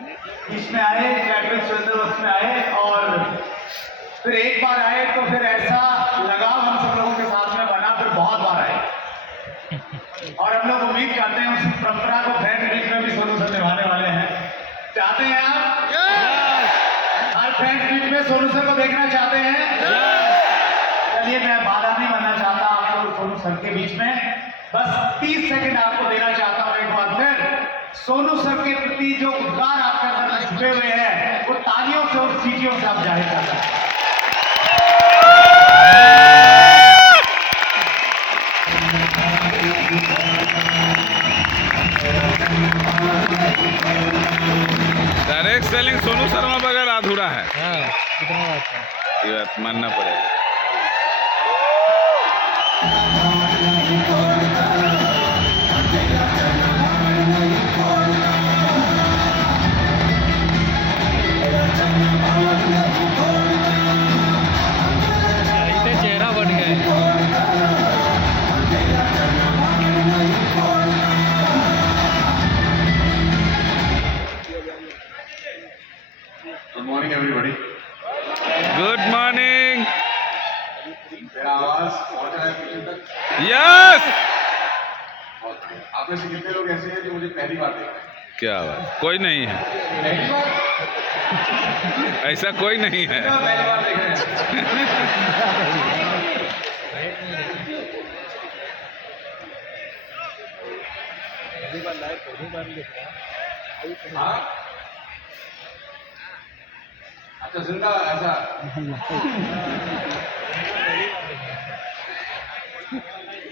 बीच में आए, ट्रैवल सुरेंद्र वक्त में आए और फिर एक बार आए तो फिर ऐसा लगाव हम सब लोगों के साथ में बना, फिर बहुत बार आए और हम लोग उम्मीद करते हैं उसी परंपरा को फैन मीट में भी सोनू सर निभाने वाले हैं। चाहते हैं आप हर फैन मीट में सोनू सर को देखना चाहते हैं? चलिए, मैं बाधा नहीं बनना चाहता आपको सोनू सर के बीच में, बस 30 सेकंड आपको देना चाहता हूं। एक बार फिर सोनू सर के प्रति जो उद्गार आपके अंदर छुपे हुए हैं वो तालियों से और सीटियों से आप जाहिर कर सकते हैं। डायरेक्ट सेलिंग सोनू शर्मा बगैर अधूरा है। कितना बात है, ये बात मानना पड़ेगा। चेहरा बन गया। Good morning everybody. Good morning. मेरा आवाज पहुंच रहा है पीछे तक? यस। आप में से कितने लोग ऐसे हैं जो मुझे पहली बार देख रहे हैं? क्या बात, कोई नहीं है, पहली बार? ऐसा कोई नहीं है। पहली बार देख रहे हैं? हाँ? अच्छा, जिंदा ऐसा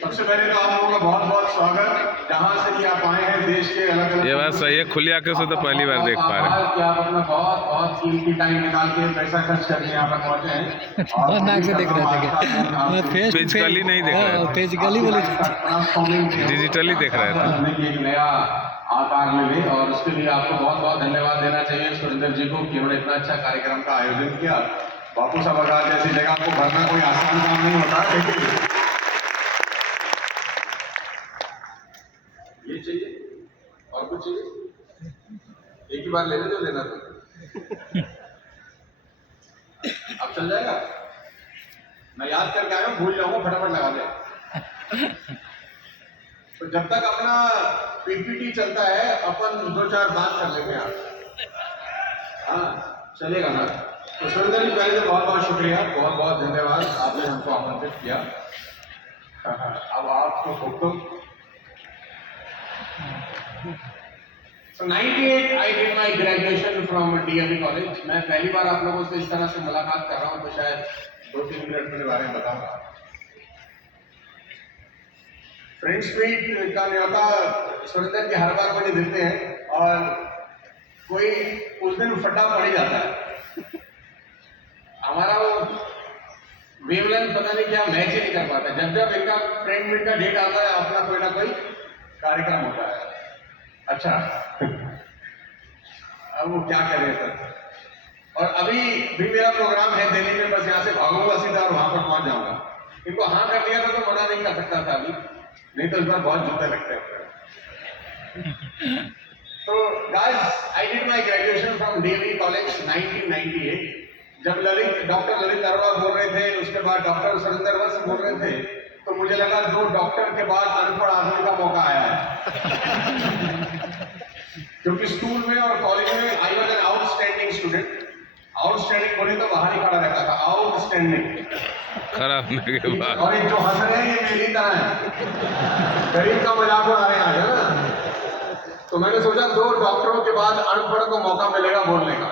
सबसे पहले तो आप लोगों का बहुत बहुत स्वागत, जहाँ से भी आप आए हैं देश के अलग अलग। ये बात सही है, खुली आंखों से तो पहली बार देख पा रहे हैं कि आप अपना बहुत बहुत कीमती टाइम निकाल के पैसा खर्च करके यहाँ पर पहुँचे हैं। बहुत नाक से देख रहे थे, फिजिकली नहीं देख रहे थे, फिजिकली बोले डिजिटली देख रहे थे। एक नया आकार मिले और उसके लिए आपको बहुत बहुत धन्यवाद देना चाहिए सुरेंद्र जी को कि उन्होंने इतना अच्छा कार्यक्रम का आयोजन किया। बापू सभागार जैसी जगह को भरना कोई आसान काम नहीं होता, लेकिन ये चाहिए और कुछ चाहिए, एक ही बार लेने जो लेना था। अब चल जाएगा, मैं याद करके आया हूँ, भूल जाऊंगा, फटाफट लगा दे। तो जब तक अपना पीपीटी चलता है अपन 2-4 बात कर लेंगे आप। हाँ, चलेगा ना? तो सुरेंद्र जी, पहले तो बहुत बहुत शुक्रिया, बहुत बहुत धन्यवाद, आपने हमको आमंत्रित किया। अब आपको हुक्म। So 98 I did my graduation from DAV college. मैं पहली बार आप लोगों से इस तरह से मुलाकात कर रहा हूँ, तो शायद 2-3 मिनट मेरे बारे में बताऊंगा। फ्रेंड्स मीट का न्योता सुरेंद्र जी हर बार मुझे देते हैं और कोई उस दिन फटा पड़ ही जाता है। हमारा वो वेवलेंथ पता नहीं क्या मैच ही नहीं कर पाता। जब जब इनका फ्रेंड मीट का डेट आता है, अपना कोई ना कोई कार्यक्रम होता है। अच्छा, अब वो क्या करें सर। और अभी भी मेरा प्रोग्राम है दिल्ली में, बस यहाँ से भागूंगा सीधा और वहां पर पहुंच जाऊंगा। इनको हाँ कर दिया था तो मना नहीं कर सकता था अभी, नहीं तो इस बार बहुत जूते लगते हैं। तो guys, I did my graduation from DAV college 1998। जब डॉक्टर ललित अरोड़ा बोल रहे थे, उसके बाद डॉक्टर सुरेंद्र वत्स बोल रहे थे, तो मुझे लगा 2 डॉक्टर के बाद अनपढ़ आदमी का मौका आया है। क्योंकि स्कूल में और कॉलेज में I was an outstanding student. Outstanding बोले तो बाहर ही खड़ा रहता था, आउटस्टैंडिंग खराब होने के बाद। और ये जो हंस रहे हैं ये मेरी तरह है, गरीब का मजाक उड़ा रहे हैं आज, है ना? तो मैंने सोचा 2 डॉक्टरों के बाद अनपढ़ को मौका मिलेगा बोलने का।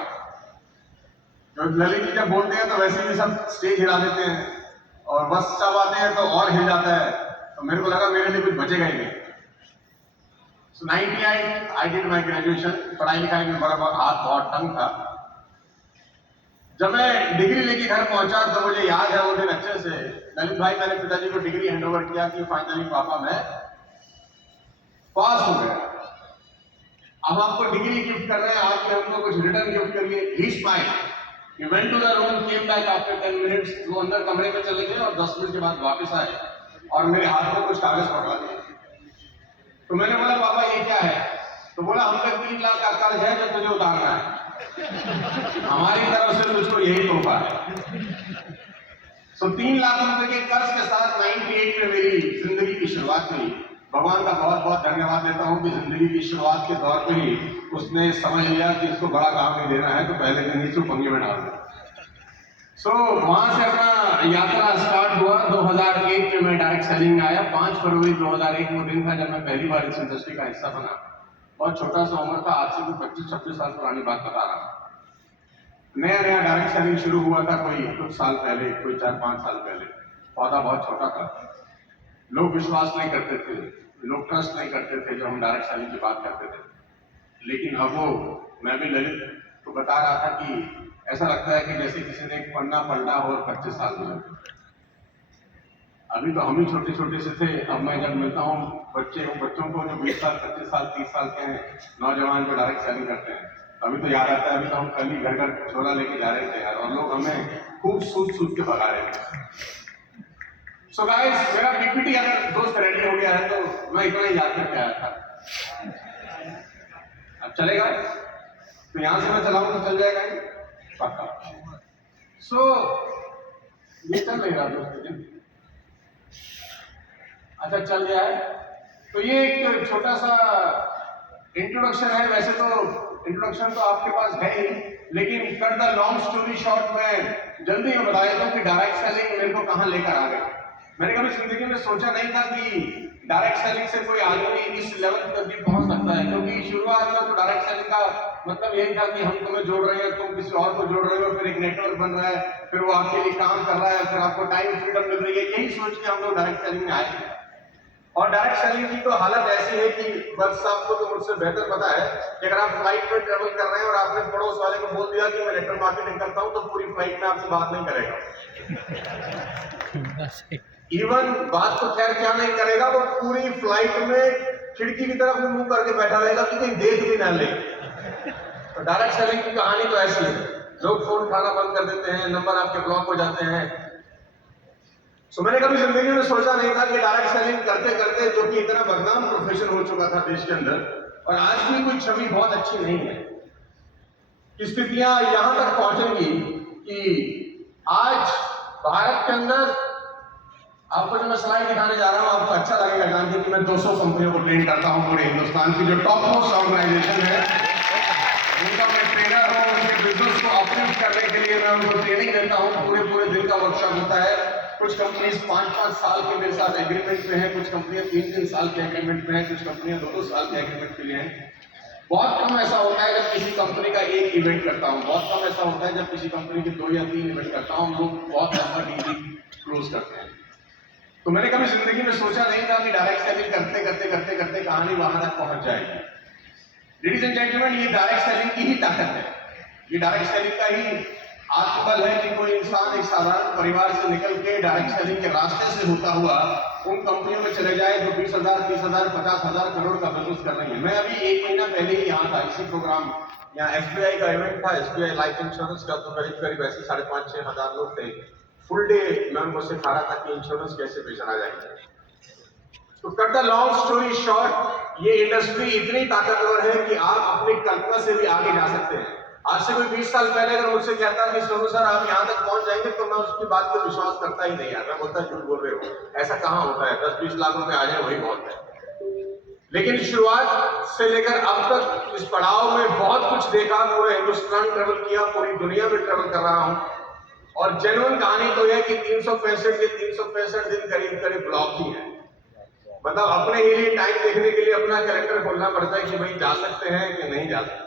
तो ललित जी जब बोलते हैं तो वैसे भी सब स्टेज हिला देते हैं, और बस सब आते हैं तो और हिल जाता है। तो मेरे को लगा मेरे लिए कुछ बचेगा ही नहीं। So 98 I did my graduation। पढ़ाई लिखाई में बड़ा हाथ बहुत तंग था। जब मैं डिग्री लेके घर पहुंचा तो मुझे याद है वो दिन अच्छे से। ललित भाई, मैंने पिताजी को डिग्री हैंडओवर किया कि फाइनली पापा मैं पास हो गया। अब आपको डिग्री गिफ्ट कर रहे हैं, आपके हमको कुछ रिटर्न गिफ्ट करिए। ही smile, he went to the room, came back after 10 minutes। वो अंदर कमरे में चले गए और 10 मिनट के बाद वापस आए और मेरे हाथ में कुछ कागज पकड़ा दिए। तो मैंने बोला पापा ये क्या है? तो बोला हम पे 3 लाख का कर्ज है जो तुझे उतारना है, हमारी तरफ से तुझको यही तोहफा है। सो 3 लाख रुपए के कर्ज के साथ 98 में मेरी जिंदगी की शुरुआत हुई। भगवान का बहुत बहुत धन्यवाद देता हूँ कि जिंदगी की शुरुआत के दौर पे ही उसने समझ लिया कि इसको बड़ा काम नहीं देना है, तो पहले दिन ही पंगे में डाल दिया। सो वहां से अपना यात्रा स्टार्ट हुआ। 2001 में मैं डायरेक्ट सेलिंग में आया। 5 फरवरी 2001 वो दिन था जब मैं पहली बार इस इंडस्ट्री का हिस्सा बना। बहुत छोटा सा उम्र था, आज से भी 25-26 साल पुरानी बात बता रहा हूँ। नया नया डायरेक्ट सेलिंग शुरू हुआ था, कोई कुछ साल पहले, कोई 4-5 साल पहले। पौधा बहुत छोटा था, लोग विश्वास नहीं करते थे, लोग ट्रस्ट नहीं करते थे जब हम डायरेक्ट सेलिंग की बात करते थे। लेकिन अब वो मैं भी ललित को बता रहा था कि ऐसा लगता है कि जैसे किसी ने एक पन्ना पलटा हो और 25 साल गुजर। अभी तो हम ही छोटे छोटे से थे। अब मैं जब मिलता हूँ बच्चों को जो 20 साल 25 साल 30 साल के हैं, नौजवान जो डायरेक्ट सेलिंग करते हैं, अभी तो याद आता है अभी तो हम कल ही घर घर झोला लेके जा रहे थे यार, और लोग हमें खूब सूद के भगा रहे थे। सो गाइस, मेरा पीपीटी अगर दोस्त रेडी हो गया है तो मैं इतना ही याद करके आया था। अब चलेगा तो यहां से मैं चलाऊं तो चल जाएगा ही पक्का। सो ये चल नहीं रहा दोस्त, अच्छा चल गया है। तो ये एक छोटा सा इंट्रोडक्शन है। वैसे तो इंट्रोडक्शन तो आपके पास है ही, लेकिन cut the long story short में जल्दी में बता देता हूँ कि डायरेक्ट सेलिंग मेरे को कहाँ लेकर आ गया। मैंने कभी जिंदगी में सोचा नहीं था कि डायरेक्ट सेलिंग से कोई आदमी इस लेवल तक भी पहुंच सकता है, क्योंकि शुरुआत में तो डायरेक्ट सेलिंग का मतलब यही था कि हम तुम्हें जोड़ रहे हैं, तुम किसी और को जोड़ रहे हो, फिर एक नेटवर्क बन रहा है, फिर वो आपके लिए काम कर रहा है, फिर आपको टाइम फ्रीडम मिल रही है। यही सोच के हम लोग डायरेक्ट सेलिंग में आए थे। और डायरेक्ट सेलिंग की तो हालत ऐसी है कि बस आपको तो मुझसे बेहतर पता है कि अगर आप फ्लाइट में ट्रेवल कर रहे हैं और आपने पड़ोस वाले को बोल दिया कि मैं नेटवर्क मार्केटिंग करता हूं, तो पूरी फ्लाइट में आपसे बात नहीं करेगा। इवन बात तो खैर क्या नहीं करेगा, वो पूरी फ्लाइट में खिड़की की तरफ मुंह करके बैठा रहेगा कि कहीं देख भी ना ले। तो डायरेक्ट सेलिंग की कहानी तो ऐसी है, लोग फोन उठाना बंद कर देते हैं, नंबर आपके ब्लॉक हो जाते हैं। सो मैंने कभी जिंदगी में सोचा नहीं था कि डायरेक्ट सेलिंग करते करते, जो कि इतना बदनाम प्रोफेशन हो चुका था देश के अंदर, और आज भी कोई छवि बहुत अच्छी नहीं है, स्थितियां यहां तक पहुंचेंगी कि आज भारत के अंदर आपको जो मैं स्लाइड दिखाने जा रहा हूं, आपको अच्छा लगेगा जान के कि मैं 200 कंपनियों को ट्रेन करता हूं पूरे हिंदुस्तान की जो टॉप मोस्ट ऑर्गेनाइजेशन है, उनका मैं ट्रेनर हूं। उनके बिजनेस को अपलिफ्ट करने के लिए मैं उनको ट्रेनिंग देता हूं। पूरे दिन का वर्कशॉप होता है। कुछ कंपनीज 5-5 साल के मेरे साथ एग्रीमेंट में है, कुछ कंपनियां 3-3 साल के एग्रीमेंट में है, कुछ कंपनियां 2-2 साल के एग्रीमेंट के लिए हैं। बहुत कम ऐसा होता है जब किसी कंपनी का एक इवेंट करता हूं, बहुत कम ऐसा होता है जब किसी कंपनी के 2 या 3 इवेंट करता हूं। लोग बहुत लंबा डील क्लोज करते हैं। तो मैंने कभी जिंदगी में सोचा नहीं था कि डायरेक्ट सेलिंग करते कहानी वहां तक पहुंच जाएगी। लेडीज एंड जेंटलमैन, ये डायरेक्ट सेलिंग की ही ताकत है, ये डायरेक्ट सेलिंग का ही आत्मबल है कि कोई इंसान एक साधारण परिवार से निकल के डायरेक्ट सेलिंग के रास्ते से होता हुआ उन कंपनियों में चले जाए जो 20,000, 30,000, 50,000 करोड़ का बिजनेस कर रही है। मैं अभी 1 महीना पहले ही यहाँ था, इसी प्रोग्राम, यहाँ SBI का इवेंट था, SBI लाइफ इंश्योरेंस का। तो करीब ऐसे 5,500-6 हजार लोग थे। फुल डे मैं उनको सिखा रहा था कि इंश्योरेंस कैसे बेचना जाएगा। तो cut the long story short, ये इंडस्ट्री इतनी ताकतवर है कि आप अपनी कल्पना से भी आगे जा सकते हैं। आज से कोई 20 साल पहले अगर मुझसे कहता कि सोनू सर आप यहाँ तक पहुंच जाएंगे, तो मैं उसकी बात पर विश्वास करता ही नहीं यार। मैं बोलता झूठ बोल रहे हो, ऐसा कहाँ होता है, 10-20 लाख रुपए आ जाए वही बहुत है। लेकिन शुरुआत से लेकर अब तक इस पड़ाव में बहुत कुछ देखा, पूरे हिंदुस्तान ट्रेवल किया, पूरी दुनिया में ट्रेवल कर रहा हूँ। और जेन्युइन कहानी तो यह कि 365 के 365 दिन करीब ब्लॉक ही है। मतलब अपने ही लिए टाइम देखने के लिए अपना कैलेंडर खोलना पड़ता है कि भाई जा सकते हैं कि नहीं जा सकते।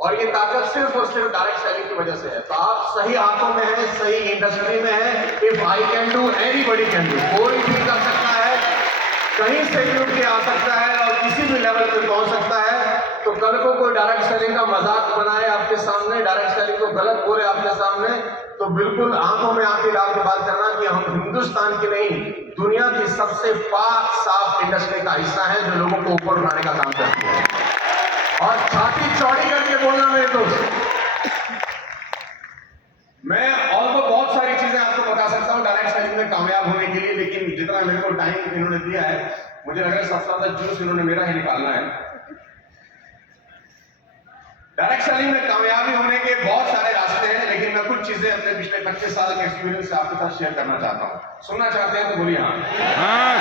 और ये ताकत सिर्फ और सिर्फ डायरेक्ट सेलिंग की वजह से है। तो आप सही हाथों में है, सही इंडस्ट्री में है। If I can do, anybody can do. कोई भी कर सकता है, कहीं से भी उठ के आ सकता है और किसी भी लेवल पे पहुंच सकता है। तो कल को कोई डायरेक्ट सेलिंग का मजाक बनाए आपके सामने, डायरेक्ट सेलिंग को गलत बोले आपके सामने, तो बिल्कुल आंखों में आंखें डाल के बात करना कि हम हिंदुस्तान की नहीं, दुनिया की सबसे पाक साफ इंडस्ट्री का हिस्सा है जो लोगों को ऊपर उठाने का काम करती है। और छाती चौड़ी करके बोलना मेरे दोस्त, मैं और तो बहुत सारी चीजें आपको बता सकता हूं डायरेक्ट सेलिंग में कामयाब होने के लिए, लेकिन जितना मेरे को टाइम इन्होंने दिया है, मुझे लग रहा है सबसे ज्यादा जूस इन्होंने मेरा ही निकालना है। सेलिंग में कामयाबी होने के बहुत सारे रास्ते हैं, लेकिन मैं कुछ चीजें अपने पिछले 25 साल के एक्सपीरियंस से आपके साथ शेयर करना चाहता हूँ। सुनना चाहते हैं तो बोलिए हाँ। हाँ।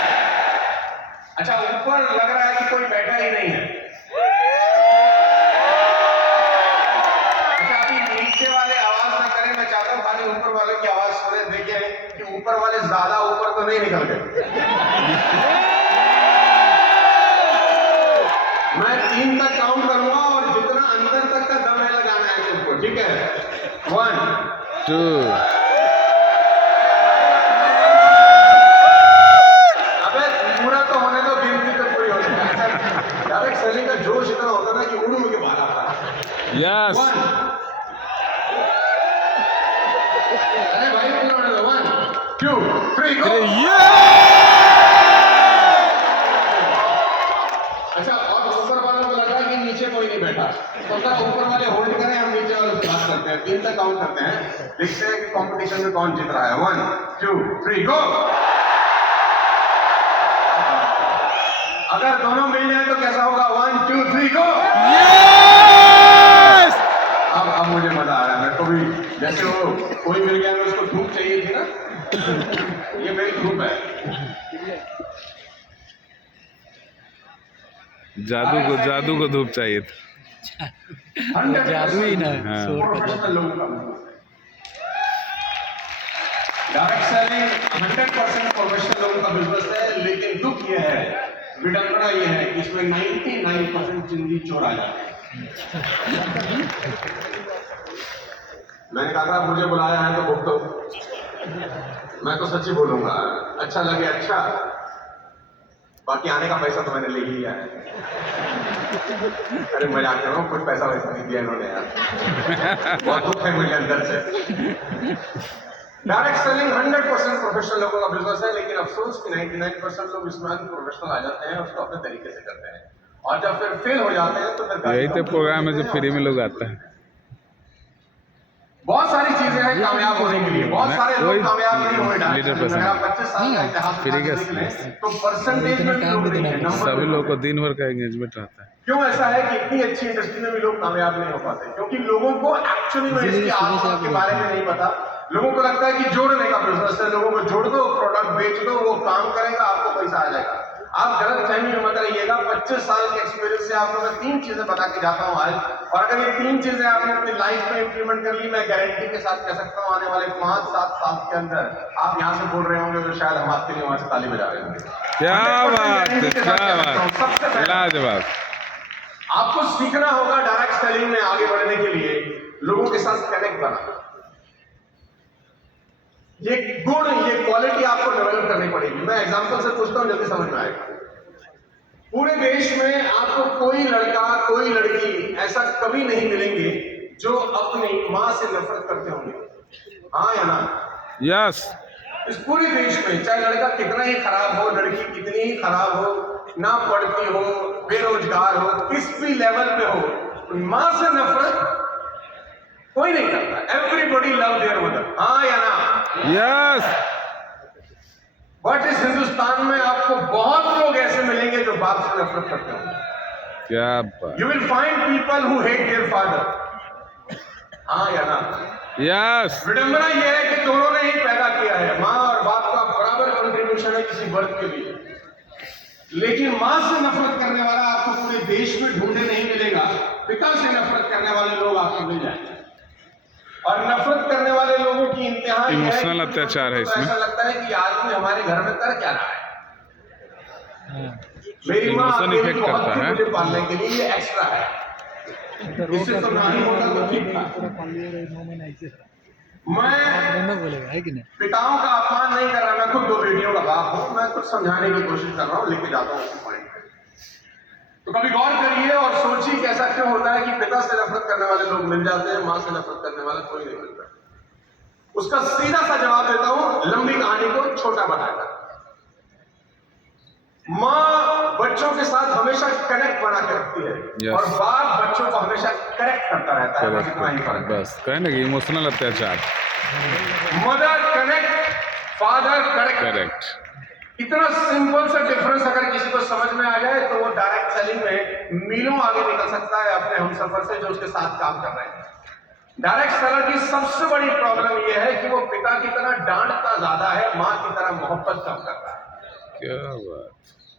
अच्छा, ऊपर लग रहा है कि कोई बैठा ही नहीं है। अच्छा, अभी नीचे वाले आवाज ना करें, मैं चाहता हूँ खाली ऊपर वाले की आवाज सुने। देखिए कि ऊपर वाले ज्यादा ऊपर तो नहीं निकल गए। मैं 3 तक काउंट करूंगा और जितना अंदर तक का दम है लगाना है सबको, ठीक है? 1 2 अबे पूरा तो होने दो, गिनती तो पूरी होने दो। डायरेक्ट सेलिंग का जोश इतना होता ना कि उड़ के बाहर आता है। यस 1 अरे भाई पूरा होने दो। 1 2 3 गो। अच्छा, और ऊपर वालों को लग रहा है कि नीचे कोई नहीं बैठा, तो जरा ऊपर वाले होल्ड करें, हम नीचे वालों से बात करते हैं। 3 तक काउंट करते हैं, देखते हैं कि कंपटीशन में कौन जीत रहा है। 1 2 3 गो। अगर दोनों मिल जाए तो कैसा होगा? 1 2 3 गो। अब मुझे मजा आ रहा है। मेरे को भी जैसे वो कोई मिल गया, उसको धूप चाहिए थी ना, ये मेरी धूप है। जादू को धूप चाहिए था। जादू ही ना हाँ। प्रोफेशनल लोगों का डायरेक्ट सेलिंग 100% प्रोफेशनल लोगों का बिजनेस है, लेकिन दुख यह है, विडंबना यह है कि इसमें 99% जिंदगी चोर आ जाते हैं। मैंने कहा था मुझे बुलाया है तो भुगतो। मैं तो सच्ची बोलूंगा, अच्छा लगे अच्छा, बाकी आने का पैसा तो मैंने ले ही लिया है। अरे मजाक कर रहा हूँ, कुछ पैसा वैसा नहीं दिया इन्होंने यार, बहुत दुख है मुझे अंदर से। डायरेक्ट सेलिंग 100% प्रोफेशनल लोगों का बिजनेस है, लेकिन अफसोस कि 99% लोग इसमें अनप्रोफेशनल आ जाते हैं, उसको अपने तरीके से करते हैं, और जब फिर फेल हो जाते हैं तो फिर यही तो प्रोग्राम है जो फ्री में लोग आता है। बहुत सारी चीजें हैं कामयाब होने के लिए, बहुत सारे लोग कामयाब नहीं हुए। लीडर अगर आप 25 साल का इतिहास फ्री का तो परसेंटेज में भी लोग नहीं है, नंबर सभी लोगों को दिन भर का एंगेजमेंट रहता है। क्यों ऐसा है कि इतनी अच्छी इंडस्ट्री में भी लोग कामयाब नहीं हो पाते? क्योंकि लोगों को एक्चुअली में इसके आसपास के बारे में नहीं पता। लोगों को लगता है कि जोड़ने का बिजनेस है, लोगों को जोड़ दो, प्रोडक्ट बेच दो, वो काम करेगा, आपको पैसा आ जाएगा। आप गलत फहमी में मत रहिएगा। 25 साल के एक्सपीरियंस से आपको मैं 3 चीजें बता के जाता हूँ आज, और अगर ये 3 चीजें आपने अपनी लाइफ में इंप्लीमेंट कर ली, मैं गारंटी के साथ कह सकता हूँ आने वाले 5-7 साल के अंदर आप यहाँ से बोल रहे होंगे तो शायद हम आपके लिए वहां से ताली बजा रहे होंगे। क्या बात है, क्या बात, सबसे पहले लाजवाब। आपको सीखना होगा डायरेक्ट सेलिंग में आगे बढ़ने के लिए लोगों के साथ कनेक्ट बनाना। ये गुण, ये क्वालिटी आपको डेवलप करनी पड़ेगी। मैं एग्जांपल से पूछता हूं, जल्दी समझ में आएगा। पूरे देश में आपको कोई लड़का कोई लड़की ऐसा कभी नहीं मिलेंगे जो अपनी मां से नफरत करते होंगे, हाँ या ना? यस। इस पूरे देश में चाहे लड़का कितना ही खराब हो, लड़की कितनी ही खराब हो, ना पढ़ती हो, बेरोजगार हो, किस भी लेवल पे हो, मां से नफरत कोई नहीं करता। एवरीबॉडी लव देयर मदर, हाँ या ना? यस। बट इस हिंदुस्तान में आपको बहुत लोग ऐसे मिलेंगे जो बाप से नफरत करते होंगे। क्या बात। You will find people who hate their father, हाँ या ना? यस। विडंबना यह है कि दोनों ने ही पैदा किया है, मां और बाप का बराबर कंट्रीब्यूशन है किसी बर्थ के लिए, लेकिन मां से नफरत करने वाला आपको पूरे देश में ढूंढने नहीं मिलेगा। पिता से नफरत करने वाले लोग आपको मिल जाएंगे, और नफरत करने वाले लोगों की इंतहा इमोशनल अत्याचार है इसमें। ऐसा लगता है कि आदमी हमारे घर में कर क्या रहा है। मेरी मां इमोशन अकेली इफेक्ट बहुत करता थी है। मुझे पालने के लिए, ये एक्स्ट्रा है, इससे तो नहीं होता तो ठीक था। मैं बोलेगा है कि नहीं? पिताओं का अपमान नहीं कर रहा, मैं खुद 2 बेटियों का बाप हूं, मैं कुछ समझाने की कोशिश कर रहा हूं, लेके जाता हूं उसी पॉइंट पे। तो कभी गौर करिए और सोचिए कि ऐसा क्यों होता है कि पिता से नफरत करने वाले लोग मिल जाते हैं, मां से नफरत करने वाला कोई नहीं मिलता। उसका सीधा सा जवाब देता हूं, लंबी कहानी को छोटा बनाकर। मां बच्चों के साथ हमेशा कनेक्ट बना के रखती है, Yes. और बाप बच्चों को हमेशा करेक्ट करता रहता है, बस इतना ही फर्क है। बस कहे ना कि इमोशनल अत्याचार। Mother connect, father correct. Correct. इतना सिंपल सा डिफरेंस अगर किसी को समझ में आ जाए तो वो डायरेक्ट सेलिंग में मीलों आगे निकल सकता है अपने हमसफर से जो उसके साथ काम कर रहे हैं। डायरेक्ट सेलर की सबसे बड़ी प्रॉब्लम यह है कि वो पिता की तरह डांटता ज्यादा है, मां की तरह मोहब्बत कम करता है। क्या बात।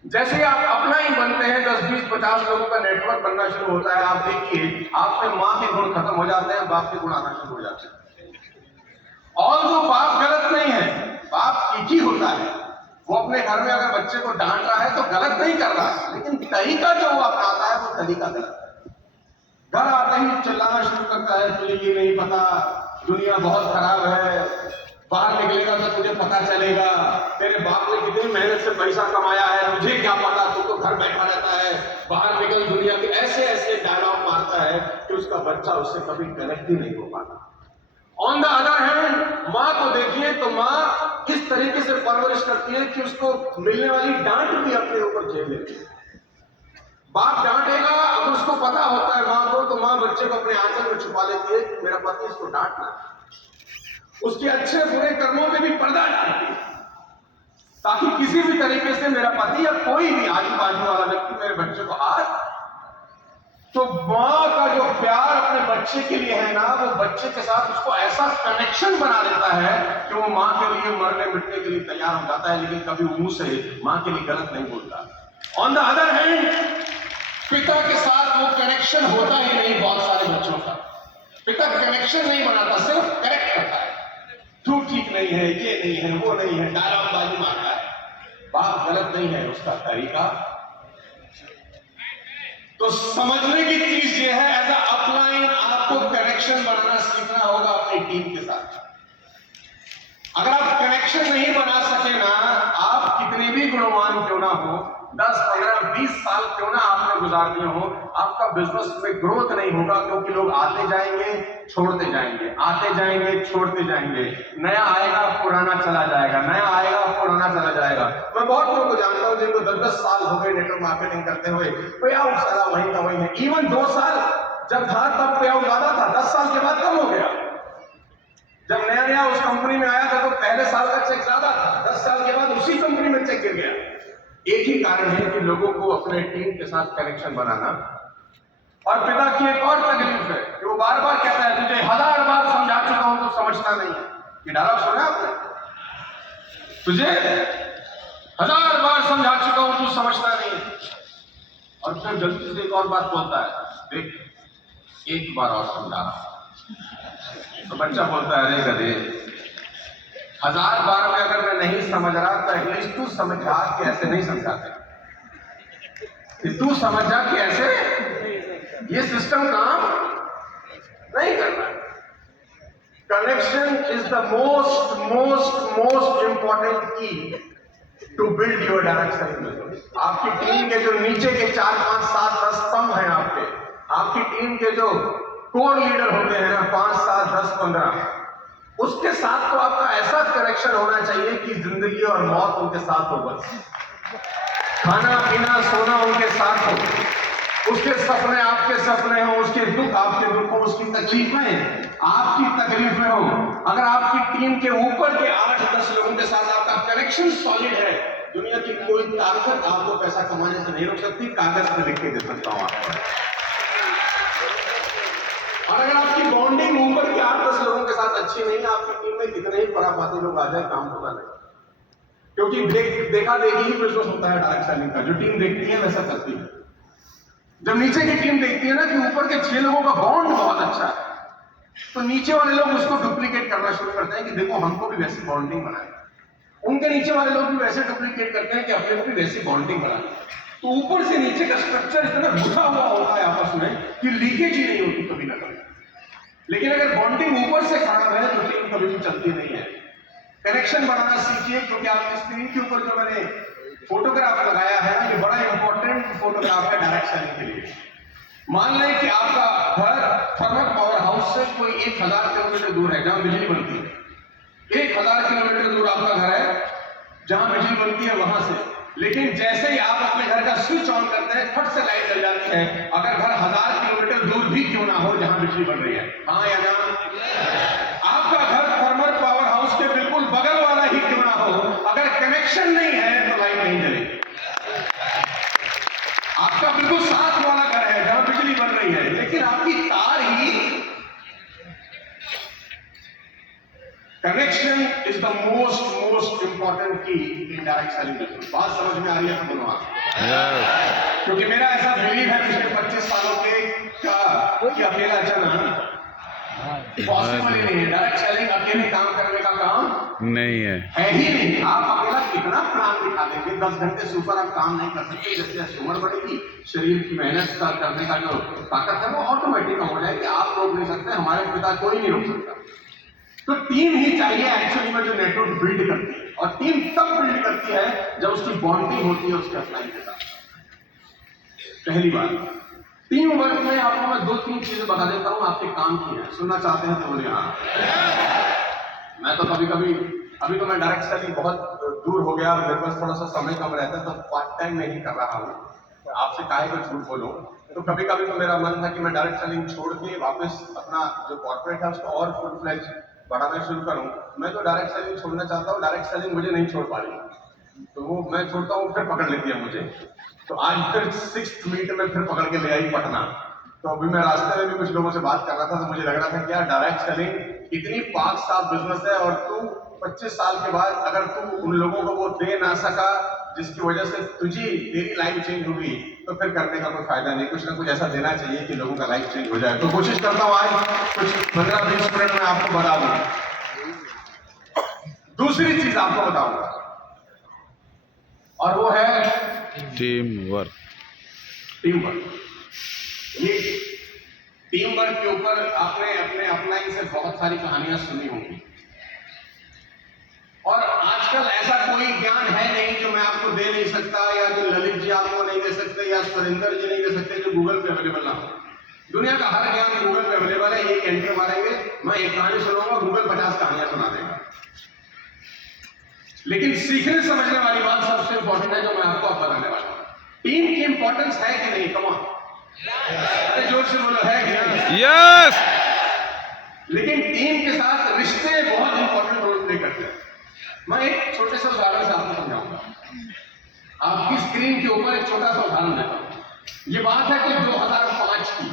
जैसे आप अपना ही बनते हैं, 10, 20, 50 लोगों का नेटवर्क बनना शुरू होता है, आप देखिए आप में मां के गुण खत्म हो जाते हैं, बाप के गुण आना शुरू हो जाते हैं। और जो बाप गलत नहीं है, बाप एक ही होता है। वो अपने घर में अगर बच्चे को डांट रहा है तो गलत नहीं कर रहा है, लेकिन तरीका जो वो अपनाता है वो तरीका गलत है। घर आते ही चिल्लाना शुरू करता है, तुझे ये नहीं पता, दुनिया बहुत खराब है, बाहर निकलेगा तो तुझे पता चलेगा, तेरे बाप ने कितनी मेहनत से पैसा कमाया है, मुझे क्या पता, तू तो घर बैठा रहता है, बाहर निकल दुनिया के। ऐसे ऐसे डायलॉग मारता है कि उसका बच्चा उससे कभी कनेक्ट ही नहीं हो पाता। ऑन द अदर हैंड मां को देखिए तो मां किस तरीके से परवरिश करती है कि उसको मिलने वाली डांट भी अपने ऊपर झेल लेती है। बाप डांटेगा, अब उसको पता होता है मां को, तो मां बच्चे को अपने आंचल में छुपा लेती है कि मेरा पति इसको डांटना है। उसके अच्छे बुरे कर्मों में भी पर्दा डालती है ताकि किसी भी तरीके से मेरा पति या कोई भी आजू बाजू वाला व्यक्ति मेरे बच्चे को आज। तो मां का जो प्यार अपने बच्चे के लिए है ना, वो बच्चे के साथ उसको ऐसा कनेक्शन बना देता है कि वो मां के लिए मरने मिटने के लिए तैयार हो जाता है, लेकिन कभी मुंह से मां के लिए गलत नहीं बोलता। ऑन द अदर हैंड पिता के साथ वो कनेक्शन होता ही नहीं। बहुत सारे बच्चों का पिता कनेक्शन नहीं बनाता, सिर्फ करेक्ट करता है, तू ठीक नहीं है, ये नहीं है, वो नहीं है, डायलॉग बाजी मारता है। बात गलत नहीं है, उसका तरीका। तो समझने की चीज ये है, एज अ अपलाइन आपको कनेक्शन बनाना सीखना होगा अपनी टीम के साथ। अगर आप कनेक्शन नहीं बना सके ना, आप कितने भी गुणवान क्यों ना हो, 10, 15, 20 साल क्यों ना आपने गुजार दिए हो, आपका बिजनेस में ग्रोथ नहीं होगा, क्योंकि लोग आते जाएंगे छोड़ते जाएंगे, आते जाएंगे छोड़ते जाएंगे, नया आएगा पुराना चला जाएगा, नया आएगा पुराना चला जाएगा। मैं बहुत लोगों को जानता हूं जिनको 10-10 साल हो गए नेटवर्क मार्केटिंग करते हुए, पे आउट सारा वहीं का वहीं है। इवन 2 साल जब था तब पे आउट ज्यादा था, 10 साल के बाद कम हो गया। जब नया नया उस कंपनी में आया था तो पहले साल का चेक ज्यादा था, 10 साल के बाद उसी कंपनी में चेक गिर गया। एक ही कारण है कि लोगों को अपने टीम के साथ कनेक्शन बनाना। और पिता की एक और तकलीफ है कि वो बार बार कहता है, तुझे 1000 बार समझा चुका हूं तो समझता नहीं है। ये डायलॉग सुना आपने? तुझे 1000 बार समझा चुका हूं तू समझता नहीं है। और फिर जल्दी से एक और बात बोलता है, देख एक बार और समझा। तो बच्चा बोलता है, अरे गधे, 1000 बार में अगर मैं नहीं समझ रहा तो एटलीस्ट तू समझा कि ऐसे नहीं समझाते, तू समझ जा कि ऐसे ये सिस्टम काम नहीं कर रहा। Connection is the most most most important key to build your direct selling business. आपकी टीम के जो नीचे के 4, 5, 7, 10 स्तंभ हैं आपकी टीम के जो कोर लीडर होते हैं ना, 5, 7, 10, 15, उसके साथ तो आपका ऐसा कनेक्शन होना चाहिए कि जिंदगी और मौत उनके साथ हो, बस खाना पीना सोना उनके साथ हो, उसके सपने आपके सपने हो, उसके दुख आपके दुख हो, उसकी तकलीफें आपकी तकलीफें हो। अगर आपकी टीम के ऊपर के 8-10 लोगों के साथ आपका कनेक्शन सॉलिड है, दुनिया की कोई ताकत आपको पैसा कमाने से नहीं रोक सकती। कागज पे लिख के दे सकता हूं आपको। और अगर आपकी बॉन्डिंग ऊपर के 8-10 लोगों के साथ अच्छी नहीं है, आपकी टीम में कितने ही परापाती लोग आ जाए, काम होगा नहीं। क्योंकि देखा देखी ही बिजनेस होता है डायरेक्ट सेलिंग का। जो टीम देखती है वैसा करती है। जब नीचे की टीम देखती है ना कि ऊपर के 6 लोगों का बॉन्ड बहुत अच्छा है, तो नीचे वाले लोग उसको डुप्लीकेट करना शुरू करते हैं कि देखो हमको भी वैसी बॉन्डिंग बनाए। उनके नीचे वाले लोग भी वैसे डुप्लीकेट करते हैं कि अपने को भी वैसी बॉन्डिंग बनाए। तो ऊपर से नीचे का स्ट्रक्चर इतना घुसा हुआ होता है आपस में कि लीकेज ही नहीं होती कभी ना कभी। लेकिन अगर बॉन्डिंग ऊपर से खराब है तो टीम कभी भी चलती नहीं है। कनेक्शन बनाना सीखिए, क्योंकि आपकी स्क्रीन के ऊपर जो मैंने फोटोग्राफ लगाया है ना, ये बड़ा इंपॉर्टेंट फोटोग्राफ है डायरेक्ट सेलिंग के लिए। मान लें कि आपका घर थर्मल पावर हाउस से कोई 1000 किलोमीटर दूर है जहां बिजली बनती है। 1000 किलोमीटर दूर आपका घर है जहां बिजली बनती है वहां से। लेकिन जैसे ही आप अपने घर का स्विच ऑन करते हैं, फट से लाइट जल जाती है, अगर घर 1000 किलोमीटर दूर भी क्यों ना हो जहां बिजली बन रही है। हाँ या ना? आपका घर थर्मल पावर हाउस के बिल्कुल बगल वाला ही क्यों ना हो, अगर कनेक्शन नहीं है connection is the most important की इन डायरेक्ट सेलिंग बिजनेस। बात समझ में आ रही है तो दोनों Yes. क्योंकि मेरा ऐसा बिलीव है पिछले 25 सालों के कि अकेला चलना पॉसिबल ही नहीं है। डायरेक्ट सेलिंग अकेले काम करने का काम नहीं है। ही नहीं। आप अकेला कितना प्लान दिखा देंगे, 10 घंटे से ऊपर आप काम नहीं कर सकते। जैसे जैसे उम्र बढ़ेगी, शरीर की मेहनत करने का जो ताकत है वो ऑटोमेटिक कम हो जाएगी। आप रोक नहीं सकते, हमारे पिता कोई नहीं रोक सकता। तो टीम ही चाहिए एक्चुअली में जो नेटवर्क बिल्ड करती है, और टीम तब बिल्ड करती है जब उसकी बॉन्डिंग होती है उसके अपलाइन के साथ। पहली बात, टीम वर्क में आपको मैं 2-3 चीजें बता देता हूं, आपके काम की है। सुनना चाहते हैं तो बोलिए हाँ। मैं तो कभी कभी, अभी तो मैं डायरेक्ट सेलिंग बहुत दूर हो गया, मेरे पास थोड़ा सा समय कम रहता है, तो पार्ट टाइम में ही कर रहा हूँ। आपसे काहे को झूठ बोलूं, तो कभी कभी तो मेरा मन था कि मैं डायरेक्ट सेलिंग छोड़ के वापस अपना जो कॉर्पोरेट है उसको और फुल फ्लेज बढ़ाना शुरू करूं। मैं तो डायरेक्ट सेलिंग छोड़ना चाहता हूं, डायरेक्ट सेलिंग मुझे नहीं छोड़ पा रही, तो वो मैं छोड़ता हूं फिर पकड़ लेती है मुझे। तो आज फिर 6th मीट में फिर पकड़ के ले आई पटना। तो अभी मैं रास्ते में भी कुछ लोगों से बात कर रहा था, तो मुझे लग रहा था कि यार डायरेक्ट सेलिंग इतनी पाक साफ बिजनेस है, और तू 25 साल के बाद अगर तू उन लोगों को वो दे ना सका जिसकी वजह से तेरी लाइफ चेंज होगी, तो फिर करने का कोई फायदा नहीं। कुछ ना कुछ ऐसा देना चाहिए कि लोगों का लाइफ चेंज हो जाए। तो कोशिश करता हूँ आज कुछ 15-20 मिनट में आपको बता दूं। दूसरी चीज आपको बताऊंगा, और वो है टीम वर्क। Team work. ये टीम वर्क के ऊपर आपने अपने अपलाइन से बहुत सारी कहानियां सुनी होंगी, और आजकल ऐसा कोई ज्ञान है नहीं जो मैं आपको दे नहीं सकता, या जो ललित जी आपको नहीं दे सकते, या सुरेंद्र जी नहीं दे सकते, जो गूगल पे अवेलेबल ना हो। दुनिया का हर ज्ञान गूगल पे अवेलेबल है। एक एंटर मारेंगे, मैं एक कहानी सुनाऊंगा, गूगल 50 कहानियां सुना देगा। लेकिन सीखने समझने वाली बात सबसे इंपॉर्टेंट है, जो मैं आपको अब बताने वाला हूं। टीम की इंपॉर्टेंस है कि नहीं? कम ऑन, अरे जोर से बोलो, है कि नहीं? यस। लेकिन टीम के साथ रिश्ते बहुत इंपॉर्टेंट रोल प्ले करते हैं। मैं एक छोटे से उदाहरण से आपको समझाऊंगा। आपकी स्क्रीन के ऊपर एक छोटा सा उदाहरण देता हूं। ये बात है कि 2005 की।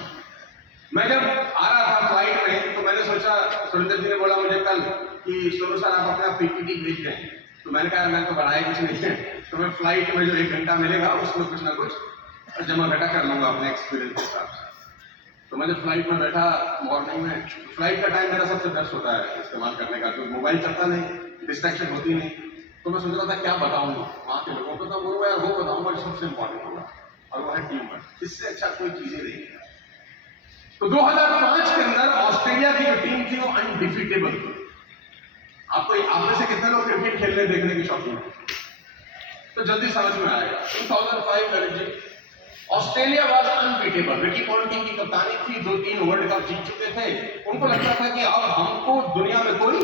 मैं जब आ रहा था फ्लाइट में, तो मैंने सोचा, सुरेंद्र जी ने बोला मुझे कल कि सोनू सर आप अपना पीपीटी भेज दें। तो मैंने कहा मैं तो बनाया कुछ नहीं है, तो मैं फ्लाइट में जो 1 घंटा मिलेगा उसमें कुछ ना कुछ जमा घटा कर लूंगा अपने एक्सपीरियंस के साथ। तो मैं जब फ्लाइट में बैठा मॉर्निंग में, फ्लाइट का टाइम मेरा सबसे बेस्ट होता है इस्तेमाल करने का, क्योंकि मोबाइल चलता नहीं, डिस्ट्रैक्शन होती नहीं। तो मैं सोच रहा था क्या बताऊंगा वहाँ के लोगों को, तो वो यार वो बताऊंगा जो सबसे इंपॉर्टेंट होगा, और वो है टीम वर्क। इससे अच्छा कोई चीज ही नहीं है। तो 2005 के अंदर ऑस्ट्रेलिया की जो टीम थी वो अनडिफीटेबल थी। आप में से कितने लोग क्रिकेट खेलने देखने की शौकीन है? तो जल्दी समझ में आएगा। 2005 Lalit ji, Australia was unbeatable. Ricky Ponting की कप्तानी थी, 2-3 वर्ल्ड कप जीत चुके थे। उनको लगता था कि अब हमको दुनिया में कोई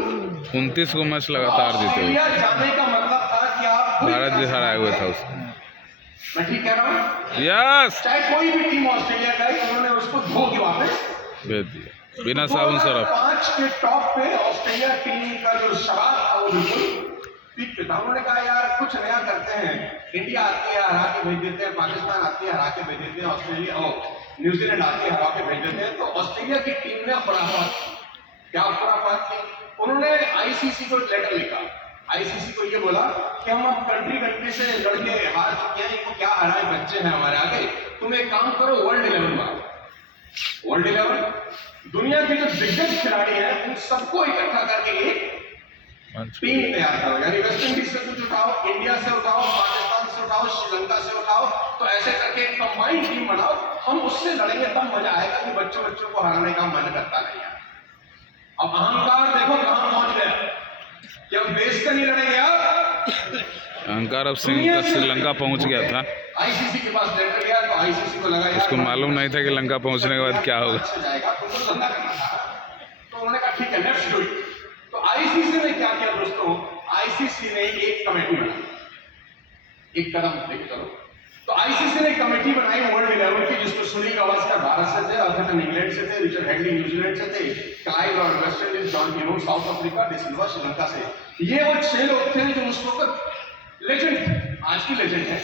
29 को मैच लगातार जीते हुए। ऑस्ट्रेलिया जाने का मतलब था कि आप भारत जी हराए हुए था उसको। मैं ठीक कह रहा हूँ? यस। चाहे कोई भी टीम ऑस्ट्रेलिया का है, उन्होंने उसको धो के वापस भेज दिया बिना साबुन सरफ। 2005 के टॉप पे ऑस्ट्रेलिया टीम का जो शराब था वो बिल्कुल पीक पे था। उन्होंने कहा यार कुछ नया करते हैं। इंडिया आती है हरा के भेज देते हैं, पाकिस्तान आती है हरा के भेज देते हैं, ऑस्ट्रेलिया और न्यूजीलैंड आती है हरा के भेज देते हैं। तो ऑस्ट्रेलिया की टीम ने खुराफात, क्या खुराफात की? उन्होंने आईसीसी को लेटर लिखा। आईसीसी को ये बोला कि हम अब कंट्री से लड़के हार चुके हैं, इनको क्या हराए, बच्चे हैं हमारे आगे, तुम एक काम करो वर्ल्ड 11 मारो। वर्ल्ड 11 दुनिया के जो दिग्गज खिलाड़ी हैं उन सबको इकट्ठा करके एक टीम तैयार करो। यानी वेस्ट इंडीज से कुछ उठाओ, इंडिया से उठाओ, पाकिस्तान से उठाओ, श्रीलंका से उठाओ, तो ऐसे करके एक कंबाइंड टीम बनाओ। हम उससे लड़ेंगे तब मजा आएगा कि बच्चों को हराने का मन करता नहीं है। अब अहंकार देखो कहां पहुंच गया कि हम देश से नहीं लड़ेंगे। अहंकार अब श्रीलंका पहुंच गया था। आईसीसी के पास लेटर गया तो आईसीसी को लगा उसको मालूम नहीं था कि लंका पहुंचने के बाद क्या होगा। तो उन्होंने कहा ठीक है लेट्स डू इट। तो आईसीसी ने क्या किया दोस्तों, आईसीसी ने एक कमेटी बनाई, एक कदम लेके चलो। तो आईसीसी ने कमेटी बनाई वर्ल्ड 11 की, जिसमें सुनील गावस्कर भारत से थे, अर्थन इंग्लैंड से थे, रिचर्ड हेडली न्यूजीलैंड से थे, क्लाइव और वेस्ट इंडीज, जॉन टिनो साउथ अफ्रीका, डिसिल्वा श्रीलंका से। ये वो 6 लोग थे जो उस वक्त लेजेंड, आज की लेजेंड है।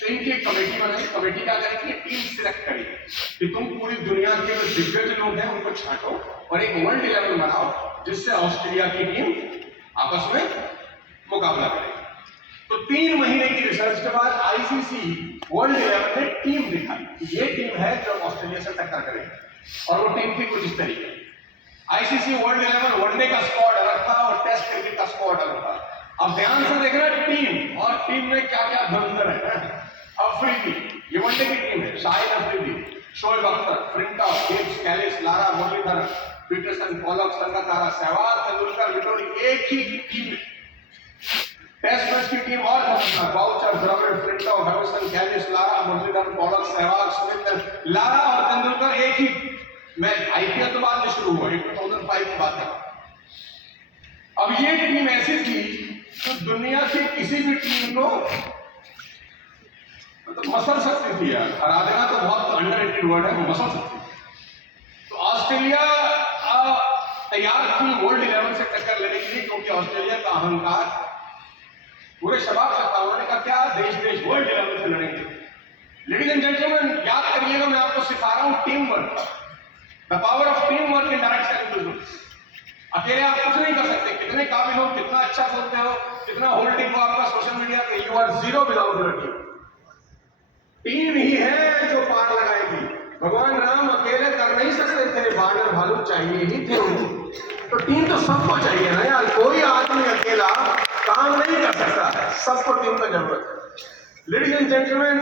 तो इनकी एक कमेटी बनाई। कमेटी क्या करेगी, टीम सिलेक्ट करेगी कि तुम पूरी दुनिया के जो दिग्गज लोग हैं उनको छांटो और एक वर्ल्ड 11 बनाओ जिससे ऑस्ट्रेलिया की टीम आपस में मुकाबला करेगी। तो 3 महीने की रिसर्च के बाद आईसीसी वर्ल्ड 11 ने टीम दिखाई, ये टीम है जो ऑस्ट्रेलिया से टक्कर करेगी। और वो टीम थी कुछ इस तरीके। आईसीसी वर्ल्ड 11 वनडे का स्क्वाड अलग था और टेस्ट क्रिकेट का स्क्वाड अलग था। अब ध्यान से देखना टीम, और टीम में क्या क्या धुरंधर है। अफरीदी, ये वनडे की टीम है। Shahid Afridi, Shoaib Akhtar, Flintoff, Gibbs, Kallis, Lara, Muralitharan, Pietersen, Pollock, Sangakkara, Sehwag, Tendulkar, Vettori, एक ही टीम। टेस्ट मैच की टीम और धुरंधर, Boucher, Dravid, Flintoff, Harrison, Kallis, Lara, Muralitharan, Pollock, Sehwag, Smith, Lara और तेंदुलकर एक ही मैच। आईपीएल तो बाद में शुरू हुआ, 2005 की बात है। अब ये टीम ऐसी थी तो दुनिया की किसी भी टीम को मतलब मसल सकती थी यार। हरा देना तो बहुत अंडररेटेड वर्ड है, वो मसल सकती थी। तो ऑस्ट्रेलिया तैयार थी वर्ल्ड 11 से टक्कर लेने के लिए, क्योंकि ऑस्ट्रेलिया का अहंकार पूरे शबाब तक था। उन्होंने कहा क्या देश वर्ल्ड 11 से लड़ेंगे। लेडीज एंड जेंटलमैन, याद करिएगा, मैं आपको सिखा रहा हूं team work, the power of team work in direct selling business. अकेले आप कुछ नहीं कर सकते। कितने काबिल हो, कितना अच्छा बोलते हो, कितना होल्डिंग हो आपका सोशल मीडिया पे, you are zero without your team. Team ही है जो पार लगाएगी। भगवान राम अकेले कर नहीं सकते थे, बानर भालू चाहिए ही थे उनको। तो टीम तो सबको चाहिए ना यार, कोई आदमी अकेला काम नहीं कर सकता है, सबको टीम का जरूरत है। Ladies and gentleman,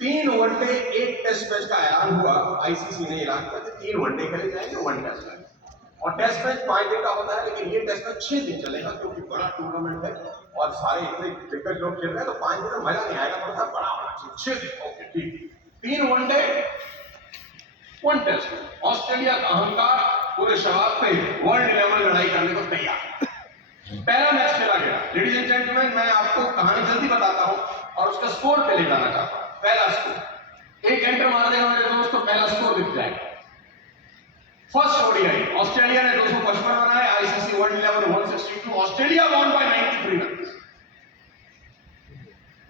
3 one day 1 test match का ऐलान हुआ। आईसीसी ने ऐलान किया कि 3 वनडे खेले जाएंगे, 1 टेस्ट मैच। और टेस्ट मैच 5 दिन का होता है, लेकिन ये टेस्ट मैच 6 दिन चलेगा क्योंकि बड़ा टूर्नामेंट है और सारे इतने दिग्गज लोग खेल रहे हैं। तो 5 दिन में मजा नहीं आएगा, थोड़ा सा बड़ा होना चाहिए। 6 दिन, ओके ठीक। 3 वनडे 1 टेस्ट। ऑस्ट्रेलिया का अहंकार पूरे शबाब पे वर्ल्ड 11 लड़ाई करने को तैयार। पहला मैच खेला गया। लेडीज एंड जेंटलमैन, मैं आपको कहानी जल्दी बताता हूं और उसका स्कोर पे ले जाना चाहता हूं। पहला स्कोर, एक एंटर मार देगा मेरे दोस्त तो पहला स्कोर दिख जाएगा। फर्स्ट ओडीआई, ऑस्ट्रेलिया ने 255 बनाए, ICC world 11 162, Australia won by 93 run.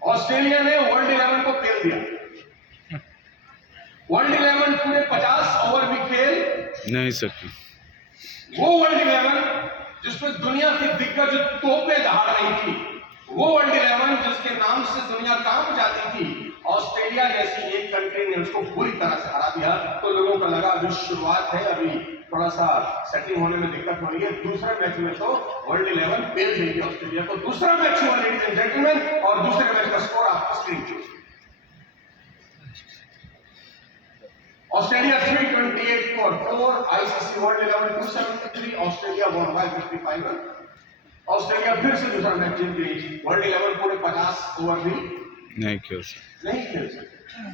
Australia ने वर्ल्ड 11 को खेल दिया। वर्ल्ड 11 पूरे 50 ओवर भी खेल नहीं सकी। वो वर्ल्ड 11 जिसमें दुनिया की दिग्गज तोपें दहाड़ रही थी, वो वर्ल्ड 11 जिसके नाम से दुनिया कांप जाती थी, ऑस्ट्रेलिया जैसी एक कंट्री ने उसको पूरी तरह से हरा दिया। तो लोगों को लगा अभी शुरुआत है, अभी थोड़ा सा सेटिंग होने में दिक्कत हो रही है। दूसरे मैच में तो वर्ल्ड 11 पेल देगी ऑस्ट्रेलिया को। दूसरा मैच हुआ लेडीज एंड जेंटलमैन, और दूसरे मैच का स्कोर आपको स्क्रीन पे। Australia 328 for 4, ICC world 11 273, Australia won by 55 run. Australia फिर से दूसरा मैच जीत गई। वर्ल्ड 11 पूरे 50 ओवर भी नहीं खेल सकते,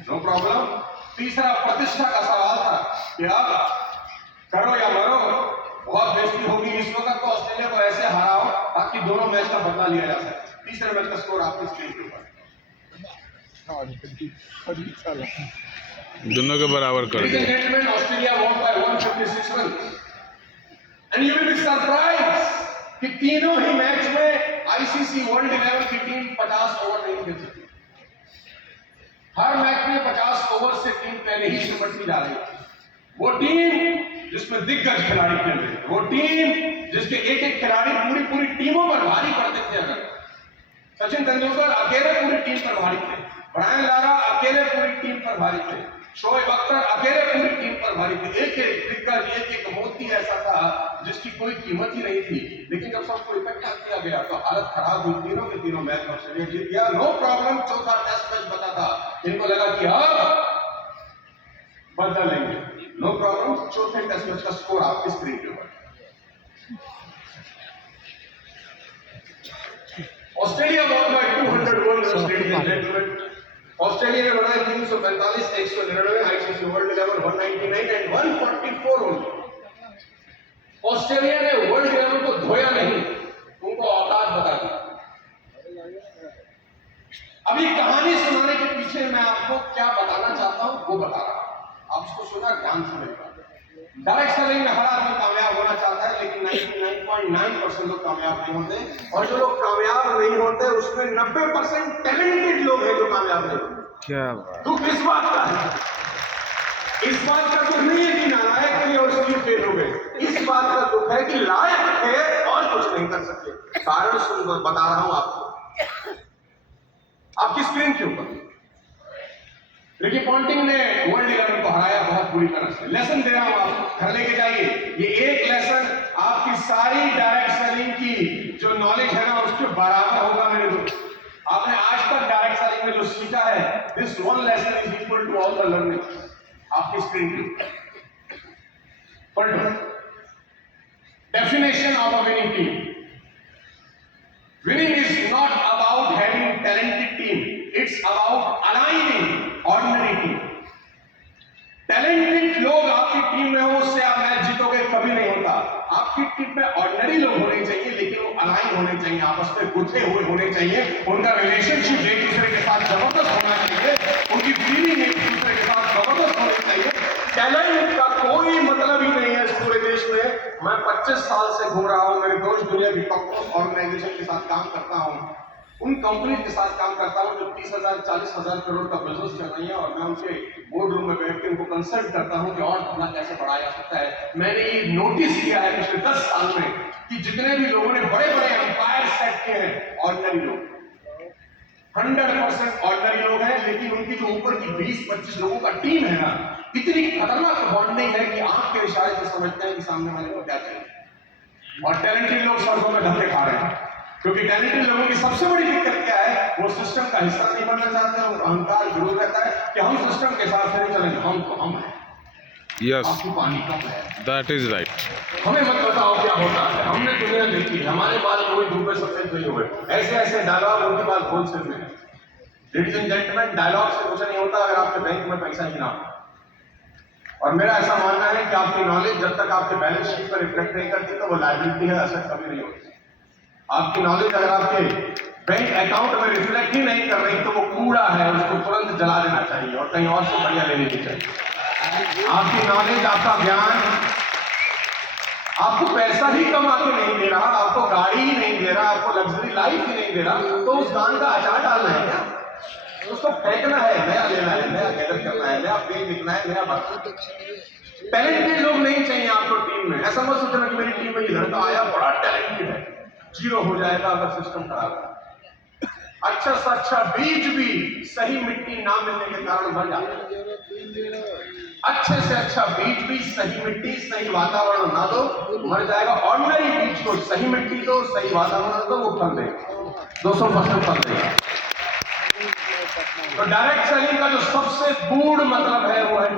नो प्रॉब्लम। तीसरा प्रतिष्ठा का सवाल था कि अब करो या मरो, बहुत बेइज्जती होगी इस वक्त, तो ऑस्ट्रेलिया को ऐसे हराओ ताकि दोनों मैच का बदला लिया जा सके। तीसरे मैच का स्कोर आपकी स्क्रीन के ऊपर, दोनों के बराबर कर दिया। Australia won by 156 run. And you will be surprised कि तीनों ही मैच में आईसीसी वर्ल्ड 11 की टीम 50 ओवर नहीं खेल सकती। हर मैच में 50 ओवर से टीम पहले ही सिमटती जा रही है। वो टीम जिसमें दिग्गज खिलाड़ी खेल रहे थे, वो टीम जिसके एक एक खिलाड़ी पूरी टीमों पर भारी पड़ते थे। अगर सचिन तेंदुलकर अकेले पूरी टीम पर भारी थे, ब्रायन लारा अकेले पूरी टीम पर भारी थे, शोएब अख्तर अकेले पूरी टीम पर भारी थे। एक एक दिग्गज, एक एक मोती ऐसा था जिसकी कोई कीमत ही नहीं थी। लेकिन जब सबको इकट्ठा किया गया तो हालत खराब हुई। तीनों के तीनों मैच ऑस्ट्रेलिया जीत गया, नो प्रॉब्लम। चौथा टेस्ट मैच बचा था, इनको लगा कि अब बदल लेंगे, नो प्रॉब्लम। चौथे टेस्ट मैच का स्कोर आपकी स्क्रीन के ऊपर। Australia won by 201 run. Ladies and gentleman, Australia ने बनाए 345, 199, ICC world 11 199 and 144 only. Australia ने वर्ल्ड 11 को धोया नहीं, उनको औकात बता दी। अभी कहानी सुनाने के पीछे मैं आपको क्या बताना चाहता हूं वो बता रहा हूं, आप उसको सुना ध्यान सुनेगा। डायरेक्ट सेलिंग में हर आदमी कामयाब होना चाहता है, लेकिन 99% लोग कामयाब नहीं होते, और जो लोग कामयाब नहीं होते उसमें 90% टैलेंटेड लोग हैं जो कामयाब नहीं होते। क्या बात। दुख इस बात का है, इस बात का दुख नहीं है कि नालायक थे और इसलिए फेल हो गए, इस बात का दुख है कि लायक थे और कुछ नहीं कर सके। कारण सुन बता रहा हूं आपको, आपकी स्क्रीन के ऊपर रिकी पॉन्टिंग ने वर्ल्ड 11 को हराया बहुत बुरी तरह से। लेसन दे रहा हूं, आप घर लेके जाइए। ये एक लेसन आपकी सारी डायरेक्ट सेलिंग की जो नॉलेज है ना उसके बराबर होगा मेरे दोस्त। आपने आज तक डायरेक्ट सेलिंग में जो सीखा है, this one lesson is equal to all the learning. आपकी स्क्रीन पे पढ़ लो। Definition of a winning team. Winning is not about having talented team. It's about aligning ordinary team. Talented लोग आपकी टीम में हो उससे आप मैच जीतोगे कभी नहीं होता। आपकी टीम में ऑर्डिनरी लोग होने चाहिए, लेकिन वो अलाइन होने चाहिए, आपस में गुथे हुए होने चाहिए, उनका रिलेशनशिप एक दूसरे के साथ जबरदस्त होना चाहिए, उनकी फीलिंग एक दूसरे के साथ जबरदस्त होनी चाहिए। टैलेंट का कोई मतलब ही नहीं है इस पूरे देश में। मैं 25 साल से घूम रहा हूं, मेरे दोस्त दुनिया की टॉप ऑर्गेनाइजेशन के साथ काम करता हूं, उन कंपनी के साथ काम करता हूं जो 30,000 40,000 करोड़ का बिजनेस चल रही है, और मैं उनके बोर्ड रूम में बैठ के उनको कंसल्ट करता हूं कि और धंधा कैसे बढ़ाया जा सकता है। मैंने ये नोटिस किया है पिछले 10 साल में कि जितने भी लोगों ने बड़े बड़े एम्पायर सेट किए हैं, ऑर्डिनरी लोग 100% ऑर्डिनरी लोग हैं, लेकिन उनकी जो ऊपर की 20-25 लोगों का टीम है ना, इतनी खतरनाक बॉन्डिंग है कि आंख के इशारे से समझते हैं कि सामने वाले को क्या चाहिए। और टैलेंटेड लोग सड़कों में धक्के खा रहे हैं, क्योंकि टैलेंटेड लोगों की सबसे बड़ी दिक्कत क्या है, वो सिस्टम का हिस्सा नहीं बनना चाहते हैं। उनका अहंकार जरूर रहता है कि हम सिस्टम के हिसाब से नहीं चलेंगे, हम तो हम हैं। यस, आपको पानी कम है, दैट इज राइट। हमें मत बताओ क्या होता है, हमने दुनिया देखी, हमारे बाल कोई धूप में सफेद नहीं हुए। ऐसे ऐसे डायलॉग उनके पास होलसेल में है। लेडीज एंड जेंटलमैन, डायलॉग से कुछ नहीं होता अगर आपके बैंक में पैसा ही ना हो। और मेरा ऐसा मानना है कि आपकी नॉलेज जब तक आपके बैलेंस शीट पर रिफ्लेक्ट नहीं करती तो वो लायबिलिटी है, असर कभी नहीं होती। आपकी नॉलेज अगर आपके बैंक अकाउंट में रिफ्लेक्ट ही नहीं कर रही तो वो कूड़ा है, उसको तुरंत जला देना चाहिए और कहीं और से बढ़िया ले लेनी चाहिए। आपकी नॉलेज, आपका ज्ञान आपको पैसा ही कमा के नहीं दे रहा, आपको गाड़ी ही नहीं दे रहा, आपको लग्जरी लाइफ ही नहीं दे रहा, तो उस गान का अचार डालना है क्या? उसको फेंकना है, नया लेना है, नया गैदर करना है, नया पेज लिखना है, नया बात। टैलेंटेड लोग नहीं चाहिए आपको टीम में। ऐसा मत सोचना कि मेरी टीम में ये लड़का आया बड़ा टैलेंटेड है, जीरो हो जाएगा अगर सिस्टम खराब है। अच्छा से अच्छा बीज भी सही मिट्टी ना मिलने के कारण मर जाता है। अच्छे से अच्छा बीज भी सही मिट्टी सही वातावरण ना दो मर जाएगा। ऑर्डिनरी बीज को सही मिट्टी दो, सही वातावरण दो, वो फल देगा, 200% फल देगा। तो डायरेक्ट सेलिंग का जो सबसे गूढ़ मतलब है वो है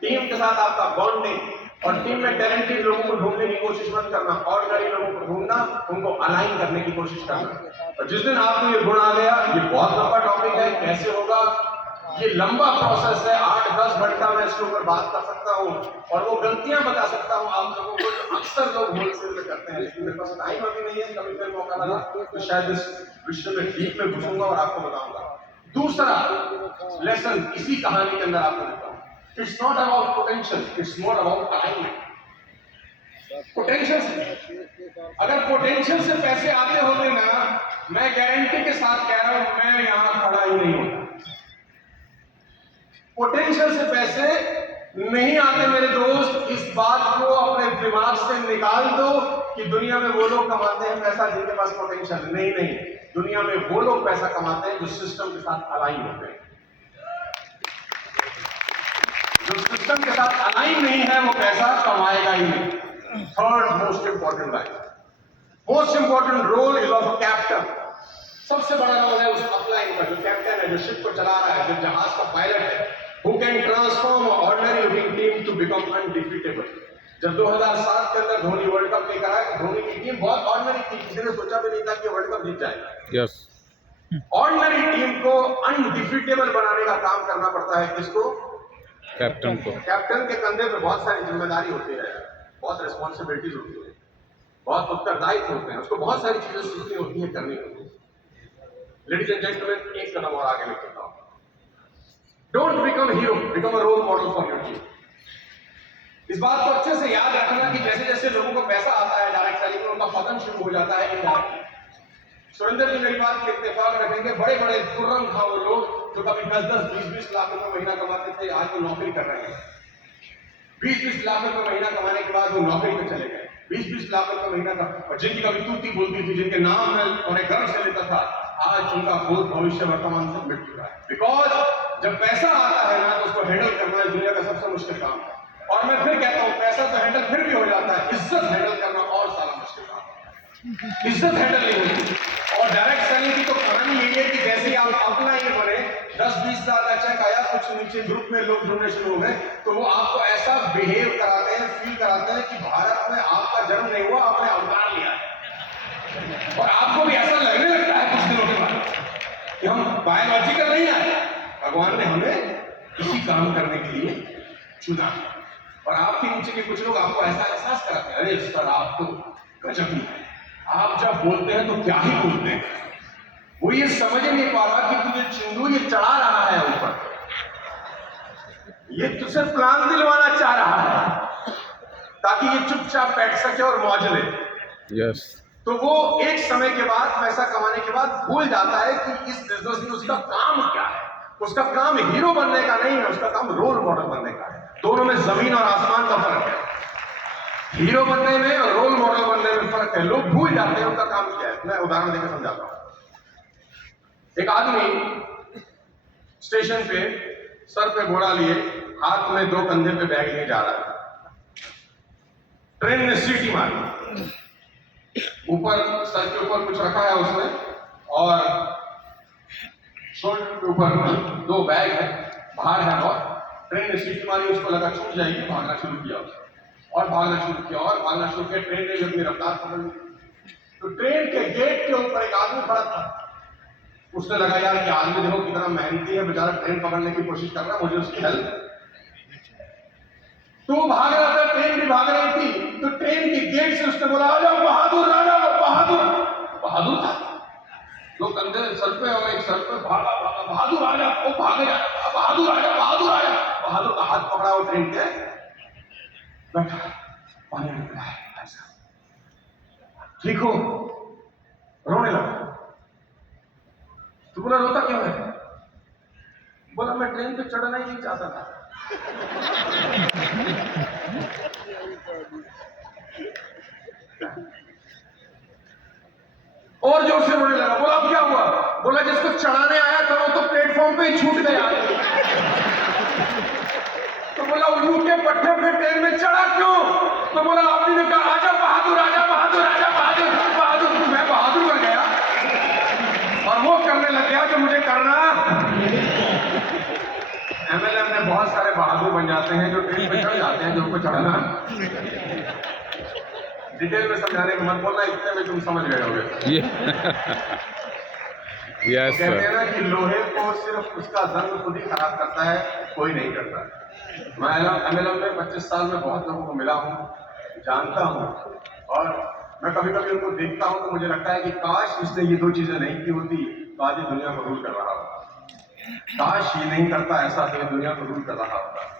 टीम के साथ आपका बॉन्डिंग। और टीम में टैलेंटेड लोगों को ढूंढने की कोशिश मत करना, ऑर्डिनरी लोगों को ढूंढना, उनको अलाइन करने की कोशिश करना। और जिस दिन आपको ये गुण आ गया, ये बहुत लंबा टॉपिक है, कैसे होगा ये लंबा प्रोसेस है, 8-10 घंटा मैं इसके ऊपर बात कर सकता हूँ और वो गलतियां बता सकता हूँ आप लोगों को जो अक्सर लोग होलसेल में करते हैं। लेकिन मेरे पास टाइम अभी नहीं है, कभी फिर मौका लगा तो शायद इस विषय में डीप में घुसूंगा और आपको बताऊंगा। दूसरा लेसन इसी कहानी के अंदर आपको देता हूं, it's not about potential, it's more about alignment. Potential से अगर पोटेंशियल से पैसे आते होते ना, मैं गारंटी के साथ कह रहा हूं मैं यहां खड़ा ही नहीं होता। पोटेंशियल से पैसे नहीं आते मेरे दोस्त, इस बात को अपने दिमाग से निकाल दो कि दुनिया में वो लोग कमाते हैं पैसा जिनके पास पोटेंशियल नहीं। नहीं, दुनिया में वो लोग पैसा कमाते हैं जो सिस्टम के साथ अलाइन होते हैं। जो सिस्टम के साथ अलाइन नहीं है वो पैसा कमाएगा ही नहीं। Third most important line, most important role is of a captain. सबसे बड़ा रोल है उस अपलाइन का, जो कैप्टन है, जो शिप को चला रहा है, जो जहाज का पायलट है, who can transform an ordinary looking team to become undefeatable। जब 2007 के अंदर धोनी वर्ल्ड कप लेकर आया तो धोनी की टीम बहुत ऑर्डिनरी थी, किसी ने सोचा भी नहीं था कि वर्ल्ड कप जीत जाएगा। यस, ऑर्डिनरी टीम को अनडिफीटेबल बनाने का काम करना पड़ता है किसको? कैप्टन को। कैप्टन के कंधे पे बहुत सारी जिम्मेदारी होती है, बहुत रिस्पॉन्सिबिलिटीज होती है, बहुत उत्तरदायित्व होते हैं, उसको बहुत सारी चीजें सीखनी होती है, करनी होती है। लेडीज एंड जेंटलमैन, एक कदम और आगे लेके जाओ। Don't become a hero, become a role model for your team। इस बात को अच्छे से याद रखना कि जैसे जैसे लोगों को पैसा आता है डायरेक्ट सेलिंग में, उनका पतन शुरू हो जाता है इनडायरेक्टली। सुरेंद्र जी मेरी बात के इत्तेफाक रखेंगे, बड़े बड़े तुर्रम खां वो लोग जो कभी 10-10, 20-20 लाख रुपए महीना कमाते थे, आज वो नौकरी कर रहे हैं। 20-20 लाख रुपए महीना कमाने के बाद वो नौकरी पे चले गए। 20-20 लाख रुपए महीना का, और जिनकी कभी तूती बोलती थी, जिनके नाम में उन्हें गर्व से लेता था, आज उनका भूत भविष्य वर्तमान से मिट चुका है। बिकॉज जब पैसा आता है ना, तो उसको हैंडल करना है दुनिया का सबसे मुश्किल काम है। और मैं फिर कहता हूं, पैसा तो हैंडल फिर भी हो जाता है, इज्जत हैंडल करना और सारा मुश्किल काम है। इज्जत हैंडल नहीं होती। और डायरेक्ट सेलिंग की तो कहानी यही है कि जैसे ही आप अपना ये बने, 10-20 हजार का चेक आया, कुछ नीचे ग्रुप में लोग जुड़ने शुरू हो गए, तो वो आपको ऐसा बिहेव कराते हैं, फील कराते हैं कि भारत में आपका जन्म नहीं हुआ, आपने अवतार लिया है। और आपको भी ऐसा लगने लगता है कुछ दिनों के बाद कि हम बायोलॉजिकल नहीं आए, भगवान ने हमें इसी काम करने के लिए चुना। और आपके नीचे के कुछ लोग आपको ऐसा एहसास कराते हैं, अरे सर आप तो गजब ही है, आप जब बोलते हैं तो क्या ही बोलते हैं। वो ये समझ नहीं पा रहा कि तुझे चिंदू ये चढ़ा रहा है ऊपर, ये तुझसे प्लान दिलवाना चाह रहा है ताकि ये चुपचाप बैठ सके और मौज ले। यस। तो वो एक समय के बाद, पैसा कमाने के बाद भूल जाता है कि इस बिजनेस में उसका काम क्या है। उसका काम हीरो बनने का नहीं है, उसका काम रोल मॉडल बनने का है। दोनों में जमीन और आसमान का फर्क है। हीरो बनने में और रोल मॉडल बनने में फर्क है। लोग भूल जाते हैं उनका काम क्या है। मैं उदाहरण देकर समझाता हूं। एक आदमी स्टेशन पे सर पे घोड़ा लिए, हाथ में 2 कंधे पे बैग लिए जा रहा है। ट्रेन ने सीटी मारी, ऊपर सर के ऊपर कुछ रखा है उसने, और शोल्डर के ऊपर 2 बैग है, भार है बहुत। ट्रेन ने सीटी मारी, उसको लगा छूट जाएगी, भागना शुरू किया और भागना शुरू किया और भागना शुरू किया। ट्रेन ने भी अपनी रफ्तार पकड़ ली। तो ट्रेन के गेट के ऊपर एक आदमी खड़ा था। उसने लगा यार कि आदमी देखो कितना मेहनती है, बेचारा ट्रेन पकड़ने की कोशिश कर रहा है, मुझे उसकी हेल्प। तो वो भाग रहा था, ट्रेन भी भाग रही थी। तो ट्रेन के गेट से उसने बोला, आ जाओ बहादुर, आ जाओ बहादुर। बहादुर था, 2 कंधे सर पे और एक सर पे, भागा भागा, बहादुर आ जा। वो भागे जा, बहादुर आ जा, बहादुर आ जा। बहादुर का हाथ पकड़ा और ट्रेन के बैठा, पानी निकला है, ऐसा ठीक हो, रोने लगा। तो बोला रोता क्यों है? बोला मैं ट्रेन पे चढ़ना ही नहीं चाहता था। और जोर से रोने लगा। बोला अब क्या हुआ? बोला जिसको चढ़ाने आया था वो तो प्लेटफॉर्म पे ही छूट गया। तो बोला उल्लू के पट्टे पे ट्रेन में चढ़ा क्यों? तो बोला आदमी ने कहा आजा बहादुर, आजा बहादुर, आजा बहादुर, बहादुर। तो मैं बहादुर बन गया और वो करने लग गया जो मुझे करना। एमएलएम में बहुत सारे बहादुर बन जाते हैं जो ट्रेन पे चढ़ जाते हैं, जो उनको चढ़ना। डिटेल में समझाने में मत बोलना, इतने में तुम समझ गए होगे। यस कहते हैं ना कि लोहे को सिर्फ उसका जंग खुद ही खराब करता है, कोई नहीं करता। मैं एमएलएम में 25 साल में बहुत लोगों को मिला हूँ, जानता हूँ, और मैं कभी कभी उनको देखता हूँ तो मुझे लगता है कि काश इसने ये 2 चीजें नहीं की होती तो आज ये दुनिया को रूल कर रहा होता। काश ये नहीं करता ऐसा तो ये दुनिया को रूल कर रहा होता।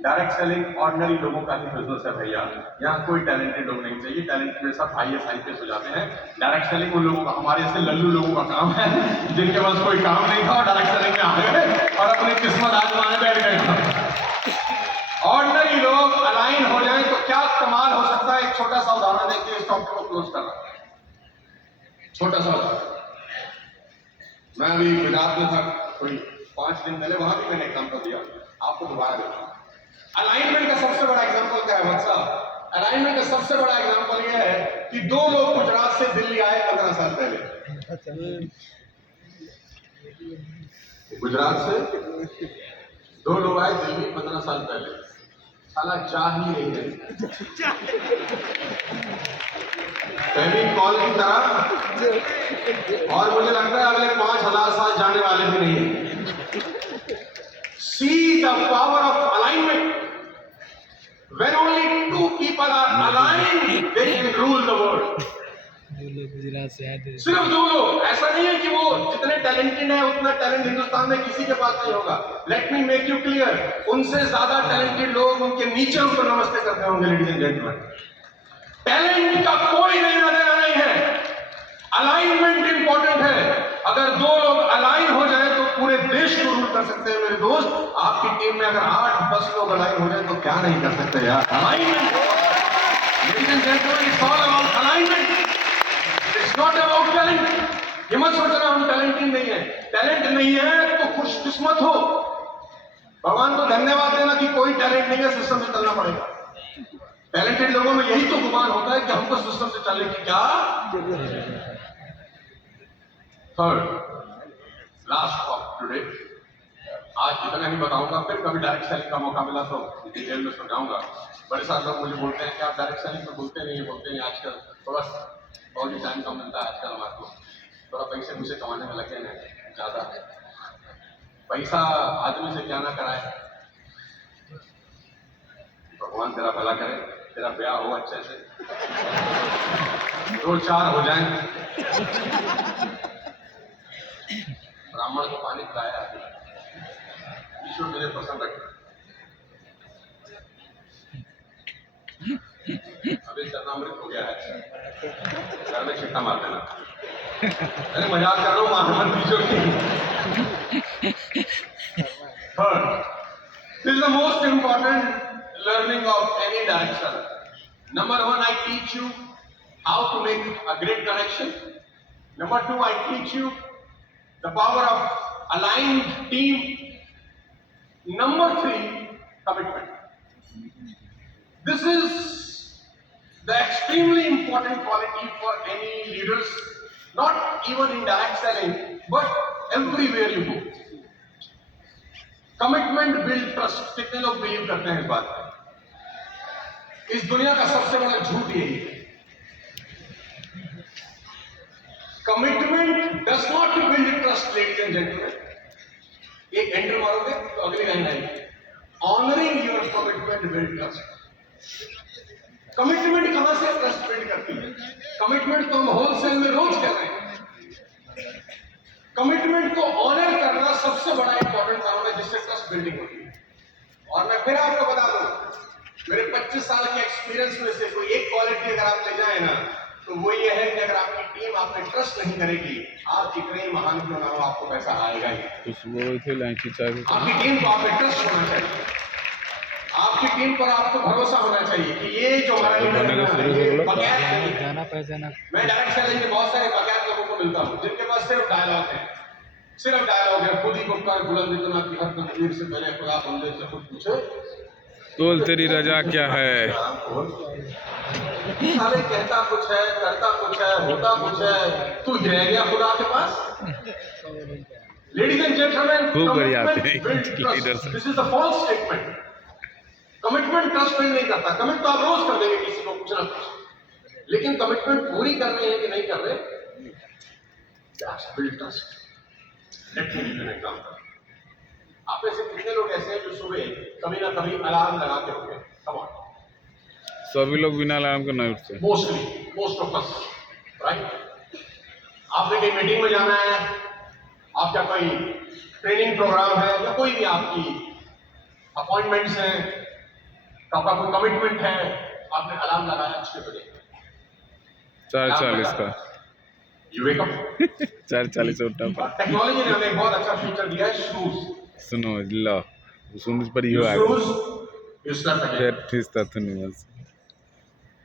डायरेक्ट सेलिंग ऑर्डिनरी लोगों का ही बिजनेस है भैया, यहाँ कोई टैलेंटेड लोग नहीं चाहिए। टैलेंटेड में सब IAS IPS हो जाते हैं। डायरेक्ट सेलिंग उन लोगों का, हमारे जैसे लल्लू लोगों का काम है जिनके पास कोई काम नहीं था और डायरेक्ट सेलिंग में आ गए और अपनी किस्मत आजमाने बैठ गए। ऑर्डिनरी लोग अलाइन हो जाएं तो क्या कमाल हो सकता है। एक छोटा सा उदाहरण देखिए, इस टॉपिक को क्लोज कर रहा है। छोटा सा उदाहरण, मैं अभी गुजरात में था कोई 5 दिन पहले, वहां भी मैंने एग्जाम्पल दिया, आपको दोबारा देता। अलाइनमेंट का सबसे बड़ा एग्जांपल क्या है वत्सा? अलाइनमेंट का सबसे बड़ा एग्जांपल यह है कि 2 लोग गुजरात से दिल्ली आए 15 साल पहले। गुजरात से 2 लोग आए दिल्ली 15 साल पहले। साला जा ही नहीं है, पहली कॉल की तरह, और मुझे लगता है अगले 5000 साल जाने वाले भी नहीं है। See the power of alignment. When only 2 people are aligned, they can rule the world. लोग गुजरात से आए थे। सिर्फ 2 लोग, ऐसा नहीं है कि वो जितने टैलेंटेड है उतना टैलेंट हिंदुस्तान में किसी के पास नहीं होगा। Let me make you clear, उनसे ज्यादा टैलेंटेड लोग उनके नीचे उनको नमस्ते करते होंगे। लेडीज एंड जेंटलमैन, टैलेंट का कोई लेना देना नहीं है, अलाइनमेंट इंपॉर्टेंट है। अगर 2 लोग अलाइन हो जाए तो पूरे देश को रूल कर सकते हैं मेरे दोस्त। आपकी टीम में अगर 8-10 लोग अलाइन हो जाए तो क्या नहीं कर सकते यार। Alignment, ladies and gentleman, it's all about alignment, it's not about talent. ये मत सोचना हम टैलेंटेड नहीं है, टैलेंट नहीं है तो खुशकिस्मत हो, भगवान को धन्यवाद देना कि कोई टैलेंट नहीं है, सिस्टम से चलना पड़ेगा। टैलेंटेड लोगों में यही तो गुमान होता है कि हमको सिस्टम से चलने की क्या। थर्ड लास्ट ऑफ टुडे, आज इतना ही बताऊंगा, फिर कभी डायरेक्ट सेलिंग का मौका मिला तो डिटेल में समझाऊंगा। बड़े सारे लोग मुझे बोलते हैं कि आप डायरेक्ट सेलिंग तो बोलते नहीं है आजकल, थोड़ा बहुत ही टाइम कम मिलता है आजकल हमारे को, थोड़ा पैसे मुझे कमाने में लगे हैं ज्यादा। पैसा आदमी से क्या ना कराए, भगवान तेरा भला करे, तेरा ब्याह हो अच्छे से, 2-4 हो जाएं, ब्राह्मण को पानी पिलाया, ईश्वर मुझे पसंद रखे। अभी चरणामृत हो गया है, घर में छिट्टा मार देना। अरे मजाक कर रहा हूँ, महामंत्र ईश्वर की। Third, this is the most important learning of any direction. Number 1, I teach you how to make a great connection. Number 2, I teach you the power of aligned team. Number 3, commitment. This is the extremely important quality for any leaders, not even in direct selling, but everywhere you go. Commitment build trust. कितने लोग believe करते हैं इस बात में? इस दुनिया का सबसे बड़ा झूठ यही है। Commitment does not build trust, ladies and gentleman. एक एंटर मारोगे तो अगली लाइन आएगी, honouring your commitment build trust. Commitment कहां से ट्रस्ट बिल्ड करती है? कमिटमेंट तो हम होलसेल में रोज कर रहे हैं। कमिटमेंट को ऑनर करना सबसे बड़ा इंपॉर्टेंट काम है जिससे ट्रस्ट बिल्डिंग होती है। और मैं फिर आपको बता दूं, मेरे 25 साल के एक्सपीरियंस में से कोई एक क्वालिटी अगर आप ले जाए ना, तो वो ये है कि अगर आपकी टीम आप पे ट्रस्ट नहीं करेगी, आप जितने ही महान क्यों ना हो, आपको पैसा आएगा ही। आपकी टीम को आप पे ट्रस्ट होना चाहिए, आपकी टीम पर आपको भरोसा होना चाहिए कि ये जो हमारा लीडर है, मैं डायरेक्ट सेलिंग के बहुत सारे बगैर लोगों को मिलता हूँ जिनके पास सिर्फ डायलॉग है, सिर्फ डायलॉग है। खुद ही को कर बुलंद इतना कि हर तकदीर से पहले खुदा बंदे से खुद पूछे बोल तेरी रजा क्या है। साले कहता कुछ है, करता कुछ है, होता कुछ है, तू रह गया खुदा के पास। लेडीज एंड जेंटलमैन, खूब बढ़िया आते हैं लीडर से। This is the false statement. Commitment trust build नहीं करता। कमिट तो आप रोज कर देंगे किसी को कुछ ना कुछ, लेकिन कमिटमेंट पूरी कर रहे हैं कि नहीं कर रहे, that's build trust. Let me give you an example. आप में से कितने लोग ऐसे हैं जो सुबह कभी ना कभी अलार्म लगा के उठे? कम ऑन, सभी लोग बिना अलार्म के नहीं उठते। Most of us, right? आपने कहीं मीटिंग में जाना है, आपका कोई ट्रेनिंग प्रोग्राम है या कोई भी आपकी अपॉइंटमेंट्स हैं, आपका कोई कमिटमेंट है, आपने अलार्म लगाया 6 बजे, 4:40 का, यू वेक अप 4:40 उठा। टेक्नोलॉजी ने हमें एक बहुत अच्छा फीचर दिया है, स्नूज। सुनो लो, सुनो पर यो आ गया,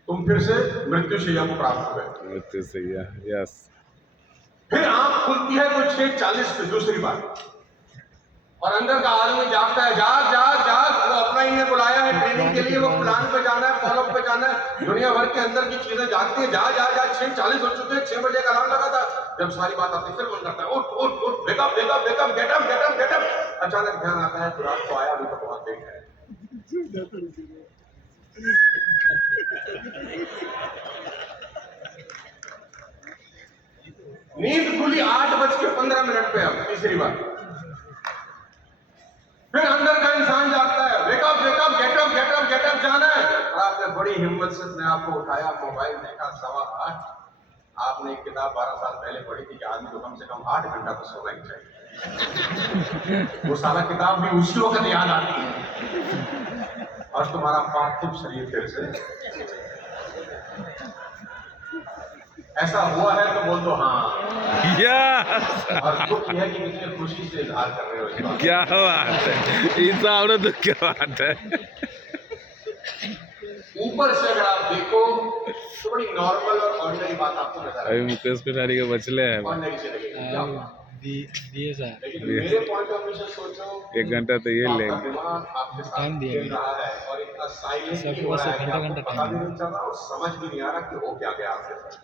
तुम फिर से मृत्यु शैया को प्राप्त हो गए। मृत्यु शैया, यस। फिर आंख खुलती है कोई 6:40 पे, दूसरी बार, और अंदर का आदमी जागता है, जाग जाग जाग, वो अपना ही ने बुलाया है ट्रेनिंग के लिए, वो प्लान पे जाना है, फॉलोअप पे जाना है, दुनिया भर के अंदर की चीजें जागती है, जा जा जा 6:40 हो चुके हैं, 6 बजे का अलार्म लगा था। जब सारी बात आती है फिर मन करता है उठ उठ उठ, wake up wake up wake up, get up get up get up. अचानक ध्यान आता है तो रात को आया, अभी तो बहुत लेट है। नींद खुली 8:15 पे, अब तीसरी बार फिर अंदर का इंसान जागता है, wake up wake up get up get up get up, जाना है। और आपने बड़ी हिम्मत से अपने आप को उठाया, मोबाइल देखा 8:15, आपने एक किताब 12 साल पहले पढ़ी थी कि आदमी को कम से कम 8 घंटा तो सोना ही चाहिए। वो सारा किताब भी उसी वक्त याद आती है और तुम्हारा पार्थिव शरीर फिर से। ऐसा हुआ है तो बोल दो हाँ। यस और दुख यह है कि कितने खुशी से इजहार कर रहे हो इस बात क्या बात है, ईसा और तो क्या बात है। ऊपर से अगर आप देखो तो बड़ी नॉर्मल और ऑर्डिनरी बात आपको नजर अभी आएगी, मुकेश कोठारी के बचले हैं, ऑर्डिनरी से लगेगी क्या होगा? दिए सर लेकिन मेरे पॉइंट ऑफ व्यू से सोचो, 1 घंटा तो ये आपका लेंगे। दिमाग आपके साथ टाइम दिया खेल गया। रहा है और इतना साइलेंट सबके हो पास रहा है एक कि घंटा आपको टाइम पता भी है। नहीं चल रहा और समझ भी नहीं आ रहा कि हो क्या गया आपके साथ।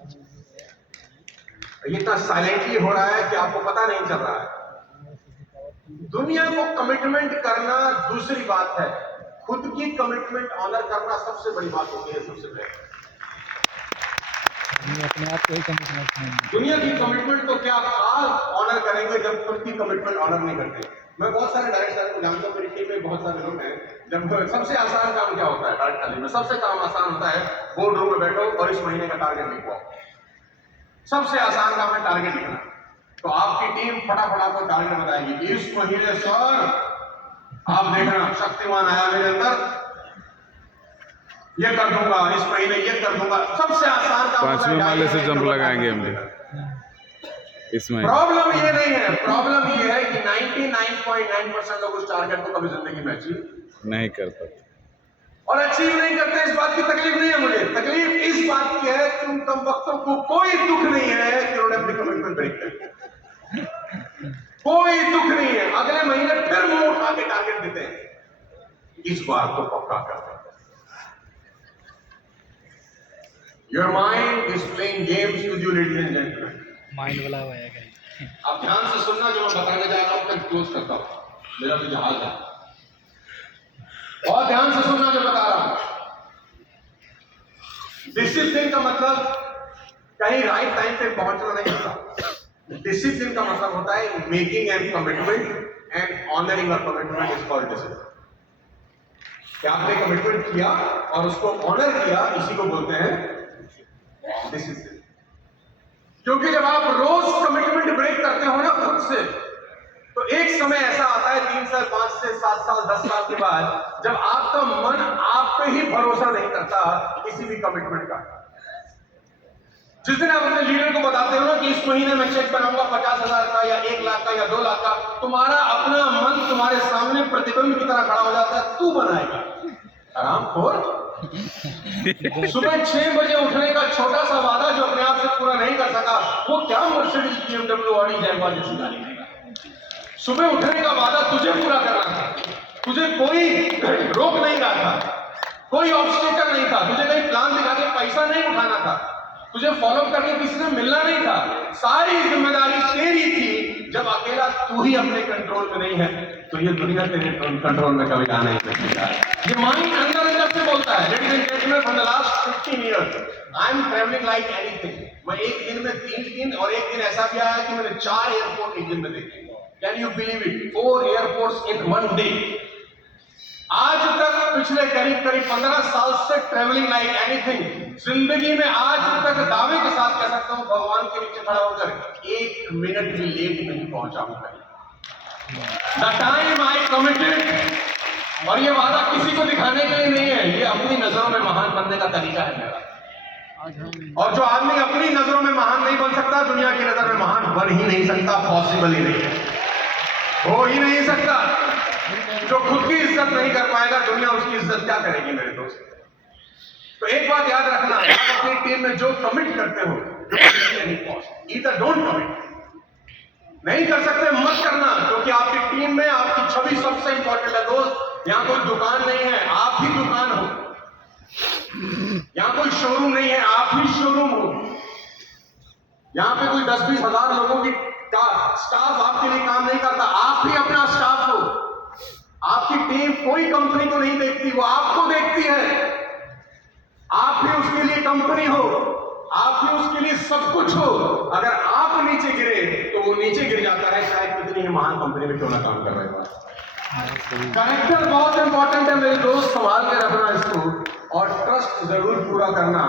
ये इतना साइलेंटली हो रहा है कि आपको पता नहीं चल रहा है। दुनिया को कमिटमेंट करना दूसरी बात है, खुद की कमिटमेंट ऑनर करना सबसे बड़ी बात होती है। सबसे पहले अपने आप को ही कमिटमेंट नहीं। दुनिया की कमिटमेंट तो क्या आप ऑनर करेंगे जब खुद की कमिटमेंट ऑनर नहीं करते। मैं बहुत सारे डायरेक्टर को जानता हूँ, मेरी टीम में बहुत सारे लोग हैं। जब सबसे आसान काम क्या होता है डायरेक्टर में, सबसे काम आसान होता है बोर्ड रूम में बैठो और इस महीने का टारगेट लिखो। सबसे आसान काम है टारगेट लिखना। तो आपकी टीम फटाफट आपको टारगेट बताएगी कि इस महीने सर आप देखना शक्तिमान आया मेरे अंदर, ये कर दूंगा, इस महीने ये कर दूंगा। सबसे आसान काम होता है 5वें माले से जंप लगाएंगे हम भी इसमें। प्रॉब्लम ये नहीं है, प्रॉब्लम ये है कि 99.9% लोग उस टारगेट को कभी जिंदगी में अचीव नहीं कर पाते और अचीव नहीं करते। इस बात की तकलीफ नहीं है मुझे, तकलीफ इस बात की है कि उन कम वक्तों को कोई दुख नहीं है कि उन्होंने अपनी कमिटमेंट ब्रेक कर, कोई दुख नहीं है। अगले महीने फिर मुंह उठा के टारगेट देते हैं, इस बार तो पक्का करते हैं। Your mind is playing games with you, ladies and gentlemen. Mind वाला हुआ है कहीं। आप ध्यान से सुनना जो मैं बताने जा रहा हूं, फिर क्लोज करता हूं। मेरा भी जहाज है, बहुत ध्यान से सुनना जो बता रहा हूं। डिसिप्लिन का मतलब कहीं राइट टाइम पे पहुंचना नहीं होता। डिसिप्लिन का मतलब होता है making and commitment and honouring a commitment is called discipline. कि आपने कमिटमेंट किया और उसको ऑनर किया, इसी को बोलते हैं डिसिप्लिन। क्योंकि जब आप रोज कमिटमेंट ब्रेक करते हो ना खुद से, तो एक समय ऐसा आता है 3 साल 5 से 7 साल 10 साल के बाद, जब आपका मन आप पे ही भरोसा नहीं करता किसी भी कमिटमेंट का। जिस दिन आप अपने लीडर को बताते हो ना कि इस महीने में चेक बनाऊंगा 50,000 का या 1 लाख का या 2 लाख का, तुम्हारा अपना मन तुम्हारे सामने प्रतिबिंब की तरह खड़ा हो जाता है, तू बनाएगा आरामखोर। सुबह 6 बजे उठने का छोटा सा वादा जो अपने आप से पूरा नहीं कर सका, वो क्या मर्सिडीज BMW ऑडी जैगवार जैसी गाड़ी लेगा। सुबह उठने का वादा तुझे पूरा करना था, तुझे कोई रोक नहीं रहा था, कोई ऑब्स्टेकल नहीं था, तुझे कहीं प्लान दिखा के पैसा नहीं उठाना था, तुझे फॉलो करके किसी से मिलना नहीं था। सारी जिम्मेदारी तेरी थी। जब अकेला तू ही अपने कंट्रोल में नहीं है तो ये दुनिया तेरे कंट्रोल में कभी आ नहीं सकती। ये माइंड अंदर अंदर से बोलता है। Ladies and gentleman, for the last 15 years I am travelling like anything. मैं एक दिन में 3 दिन और एक दिन ऐसा भी आया कि मैंने 4 एयरपोर्ट एक दिन में देखे। Can you believe it? 4 airports in 1 day. आज तक पिछले करीब 15 साल से ट्रैवलिंग लाइक एनीथिंग। जिंदगी में आज तक दावे के साथ कह सकता हूं, भगवान के नीचे खड़ा होकर 1 मिनट भी लेट नहीं पहुंचा हूं कहीं। The time I committed. और ये वादा किसी को दिखाने के लिए नहीं है, ये अपनी नजरों में महान बनने का तरीका है मेरा। और जो आदमी अपनी नजरों में महान नहीं बन सकता, दुनिया की नजर में महान बन ही नहीं सकता, पॉसिबल ही नहीं है, हो ही नहीं सकता। जो खुद की इज्जत नहीं कर पाएगा, दुनिया उसकी इज्जत क्या करेगी मेरे दोस्त। तो एक बात याद रखना, आप अपनी टीम में जो कमिट करते हो, इधर डोंट कमिट, नहीं कर सकते मत करना, क्योंकि आपकी टीम में आपकी छवि सबसे इंपॉर्टेंट है दोस्त। यहां कोई दुकान नहीं है, आप ही दुकान हो। यहां कोई शोरूम नहीं है, आप ही शोरूम हो। यहां पे कोई 10-20 हजार लोगों की स्टाफ आपके लिए काम नहीं करता, आप ही अपना स्टाफ हो। आपकी टीम कोई कंपनी को नहीं देखती, वो आपको देखती है। आप ही उसके लिए कंपनी हो, आप ही उसके लिए सब कुछ हो। अगर आप नीचे गिरे तो वो नीचे गिर जाता है, शायद कितनी ही महान कंपनी में क्यों ना काम कर रहे हो। कैरेक्टर बहुत इंपॉर्टेंट है मेरे दोस्त, संभाल के रखना इसको, और ट्रस्ट जरूर पूरा करना।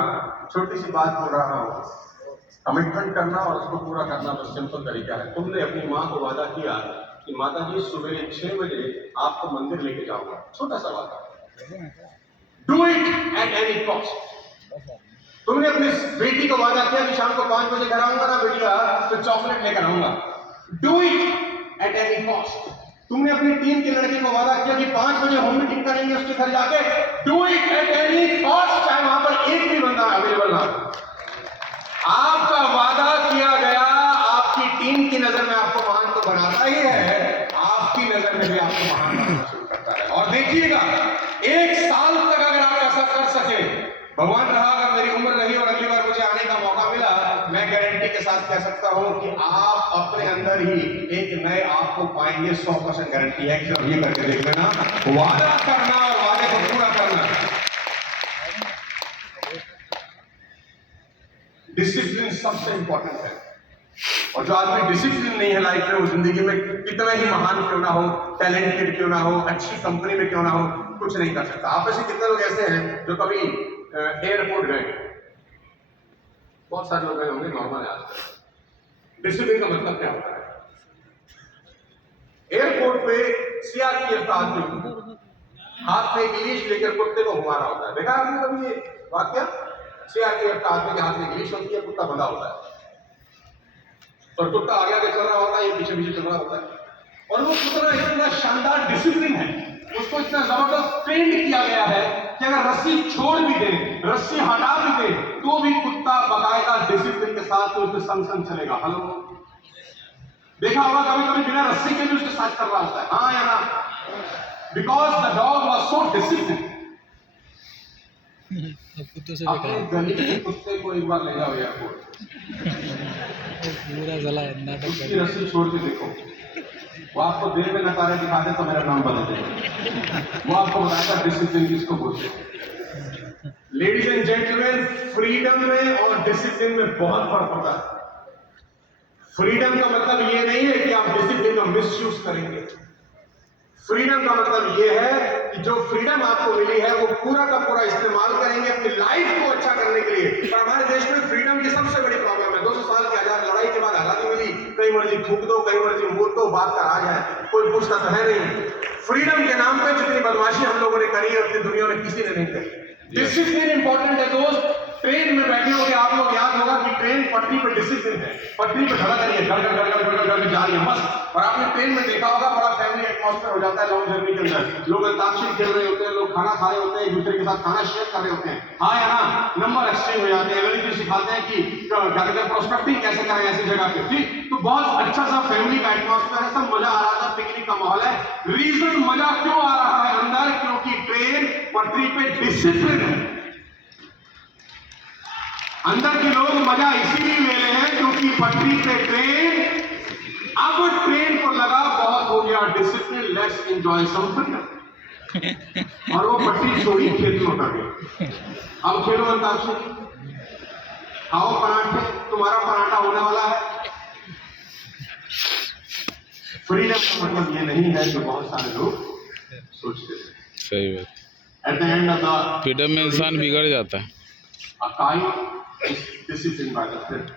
छोटी सी बात बोल रहा हूं, कमिटमेंट करना और उसको पूरा करना बस सिंपल तरीका है। तुमने अपनी माँ को वादा किया कि माता जी सुबह 6 बजे आपको मंदिर लेके जाऊंगा, छोटा सा वादा, do it at any cost. तुमने अपनी बेटी को वादा किया कि शाम को 5 बजे घर आऊंगा ना बेटिया तो चॉकलेट लेकर आऊंगा, do it at any cost. तुमने अपनी टीम के लड़के को वादा किया कि 5 बजे होम मीटिंग करेंगे उसके घर जाके, do it at any cost, चाहे वहां पर एक भी बंदा अवेलेबल ना हो। आपका वादा किया गया आपकी टीम की नजर में आपको महान तो बनाता ही है, आपकी नजर में भी आपको महान बनाना शुरू करता है। और देखिएगा 1 साल तक अगर आप ऐसा कर सके, भगवान रहा अगर मेरी उम्र रही और अगली बार मुझे आने का मौका मिला, मैं गारंटी के साथ कह सकता हूं कि आप अपने अंदर ही एक नए आप को पाएंगे। 100% गारंटी है कि जब ये करके देख लेना, वादा करना और वादे को पूरा करना। डिसिप्लिन सबसे इंपॉर्टेंट है, और जो आदमी डिसिप्लिन नहीं है लाइफ में, वो जिंदगी में कितना ही महान क्यों ना हो, टैलेंटेड क्यों ना हो, अच्छी कंपनी में क्यों ना हो, कुछ नहीं कर सकता। आप ऐसे कितने लोग ऐसे हैं जो कभी एयरपोर्ट गए? बहुत सारे लोग गए होंगे, नॉर्मल है आजकल। डिसिप्लिन का मतलब क्या होता है? एयरपोर्ट पे सीआरपीएफ का आदमी हाथ में गिलीश लेकर कुत्ते को घुमा रहा होता है, देखा आपने कभी ये वाक्य? सीआरपीएफ का आदमी के हाथ में गिलीश होती है, कुत्ता बंधा होता है और कुत्ता आगे आगे चल रहा होता है, ये पीछे पीछे चल रहा होता है। और वो कुत्ता इतना शानदार डिसिप्लिन है, उसको इतना जबरदस्त ट्रेन किया गया है कि अगर रस्सी छोड़ भी दे, रस्सी हटा भी दे, तो भी कुत्ता बाकायदा डिसिप्लिन के साथ उसके संग संग चलेगा। हेलो, देखा होगा कभी कभी बिना रस्सी के भी उसके साथ कर रहा होता है, हाँ या ना? Because the dog was so discipline. अपने गली के कुत्ते को एक बार ले जाओ एयरपोर्ट, पूरा जला नाटक उसकी रस्सी छोड़ के देखो, वो आपको देर में नकारे दिखा दे तो मेरा नाम बदल देगा, वो आपको बताएगा डिसिप्लिन किसको बोलते हैं। लेडीज एंड जेंटलमैन, फ्रीडम में और डिसिप्लिन में बहुत फर्क होता है। फ्रीडम का मतलब ये नहीं है कि आप डिसिप्लिन का मिसयूज करेंगे। फ्रीडम का मतलब ये है कि जो फ्रीडम आपको मिली है वो पूरा का पूरा इस्तेमाल करेंगे अपनी लाइफ को अच्छा करने के लिए। पर हमारे देश में फ्रीडम की सबसे बड़ी प्रॉब्लम है। 200 साल की आजाद लड़ाई के बाद आजादी मिली, कहीं मर्जी थूक दो, कहीं मर्जी मूर दो, बात का राज है, कोई पूछता तो है नहीं। फ्रीडम के नाम पे जितनी बदमाशी हम लोगों ने करी है उतनी दुनिया में किसी ने नहीं करी। डिसिप्लिन इंपॉर्टेंट है दोस्त। ट्रेन में बैठे होंगे आप लोग, याद होगा कि ट्रेन पटरी पे डिसिप्लिन है, पटरी पे धड़क रही है, गड़ गड़ गड़ गड़ गड़ गड़ जा रही है मस्त। और आपने ट्रेन में देखा होगा बड़ा फैमिली एटमॉस्फेयर हो जाता है लॉन्ग जर्नी के अंदर। लोग अंताक्षरी खेल रहे होते हैं, लोग खाना खा रहे होते हैं, एक दूसरे के साथ खाना शेयर कर रहे होते हैं, हाँ या ना? नंबर एक्सचेंज हो जाते हैं, अंग्रेजी सिखाते हैं कि क्या कहते हैं प्रोस्पेक्टिंग कैसे करें ऐसी जगह पे, ठीक? तो बहुत अच्छा सा फैमिली का एटमॉस्फेयर है, सब मजा आ रहा था, पिकनिक का माहौल है। रीजन मजा क्यों आ रहा है अंदर? क्योंकि ट्रेन पटरी पे डिसिप्लिन है। अंदर के लोग मजा इसीलिए ले रहे हैं क्योंकि पटरी पे ट्रेन, अब ट्रेन को लगा बहुत हो गया discipline, let's enjoy some freedom, और वो पटरी छोड़ी खेत में उतर गई। अब खेलो अंताक्षरी, खाओ पराठे, तुम्हारा पराठा होने वाला है। फ्रीडम का मतलब ये नहीं है जो बहुत सारे लोग सोचते हैं। सही बात। At the end of the freedom में इंसान बिगड़ जाता है। Acai discipline by the friend,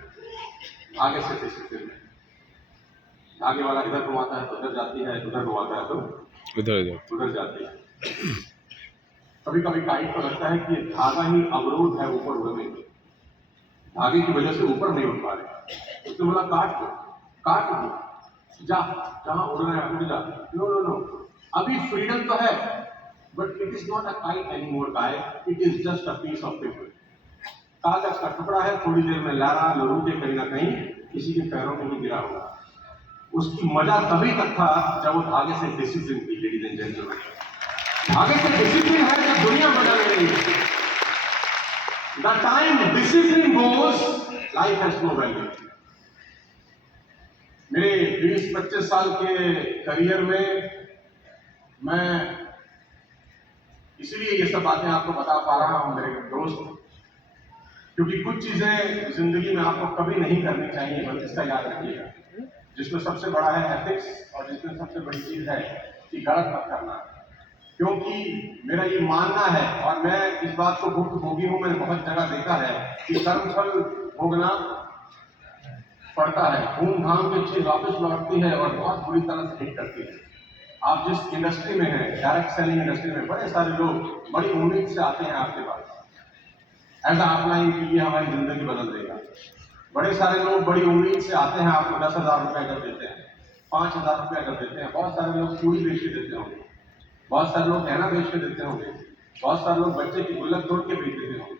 आगे से डिसिप्लिन है। आगे वाला इधर घुमाता है तो उधर जाती है, उधर घुमाता है तो उधर जाती है। कभी कभी काइट को लगता है कि ये धागा ही अवरोध है ऊपर उड़ने में, धागे की वजह से ऊपर नहीं उठ पा रहे। उसने बोला काट दो, काट दो, जा जहां उड़ रहे हैं उड़ जा। नो नो नो, अभी फ्रीडम तो है but it is not a kite anymore guy, it is just a piece of paper. कागज का टुकड़ा है, थोड़ी देर में लहरा लहू के कहीं ना कहीं किसी के पैरों में ही गिरा होगा। उसकी मजा तभी तक था जब वो धागे से डिसिप्लिन थी। लेडीज एंड जेंटलमैन, धागे से डिसिप्लिन है जब दुनिया बदल रही है। The time discipline goes, life has no value. मेरे 20-25 साल के करियर में मैं इसलिए ये सब बातें आपको बता पा रहा हूं मेरे दोस्त, क्योंकि कुछ चीजें जिंदगी में आपको कभी नहीं करनी चाहिए, बस इसका याद रखिएगा। जिसमें सबसे बड़ा है एथिक्स, और जिसमें सबसे बड़ी चीज है कि गलत मत करना। क्योंकि मेरा ये मानना है, और मैं इस बात को भुक्तभोगी हूं, मैंने बहुत जगह देखा है कि कर्मफल भोगना पड़ता है, घूम घाम के चीज वापस लौटती है और बहुत बुरी तरह से हिट करती है। आप जिस इंडस्ट्री में हैं, डायरेक्ट सेलिंग इंडस्ट्री में, बड़े सारे लोग बड़ी उम्मीद से आते हैं आपके पास, ऐसा आप नहीं कि ये हमारी जिंदगी बदल देगा। बड़े सारे लोग बड़ी उम्मीद से आते हैं, आपको 10,000 रुपये कर देते हैं, 5,000 रुपये कर देते हैं। बहुत सारे लोग चूड़ी बेच के देते होंगे, बहुत सारे लोग गहना बेच के देते होंगे, बहुत सारे लोग बच्चे की गुल्लक तोड़ के बेच देते होंगे।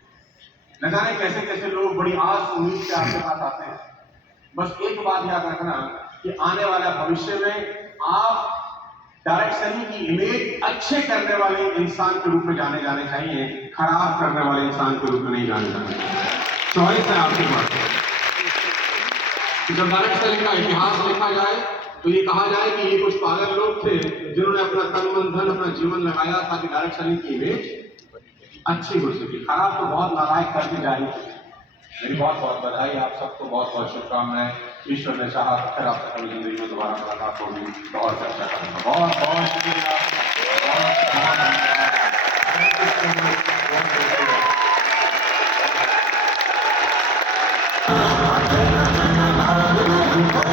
न जाने कैसे कैसे लोग बड़ी आस उम्मीद से आपके पास आते हैं। बस एक बात याद रखना कि आने वाला भविष्य में आप डायरेक्ट सेलिंग की इमेज अच्छे करने वाले इंसान के रूप में जाने चाहिए, खराब करने वाले इंसान के रूप में नहीं जाने जाने चाहिए। चॉइस है आपके पास। जब डायरेक्ट सेलिंग का इतिहास लिखा जाए तो ये कहा जाए कि ये कुछ पागल लोग थे जिन्होंने अपना तन मन धन अपना जीवन लगाया ताकि डायरेक्ट सेलिंग की इमेज अच्छी हो सके। खराब तो बहुत नालायक करके जा रही थी। मेरी बहुत बहुत बधाई, आप सबको बहुत बहुत शुभकामनाएं। ईश्वर ने चाहा तो फिर आप कभी जिंदगी में दोबारा मुलाकात होगी तो और चर्चा करूंगा। बहुत बहुत शुक्रिया।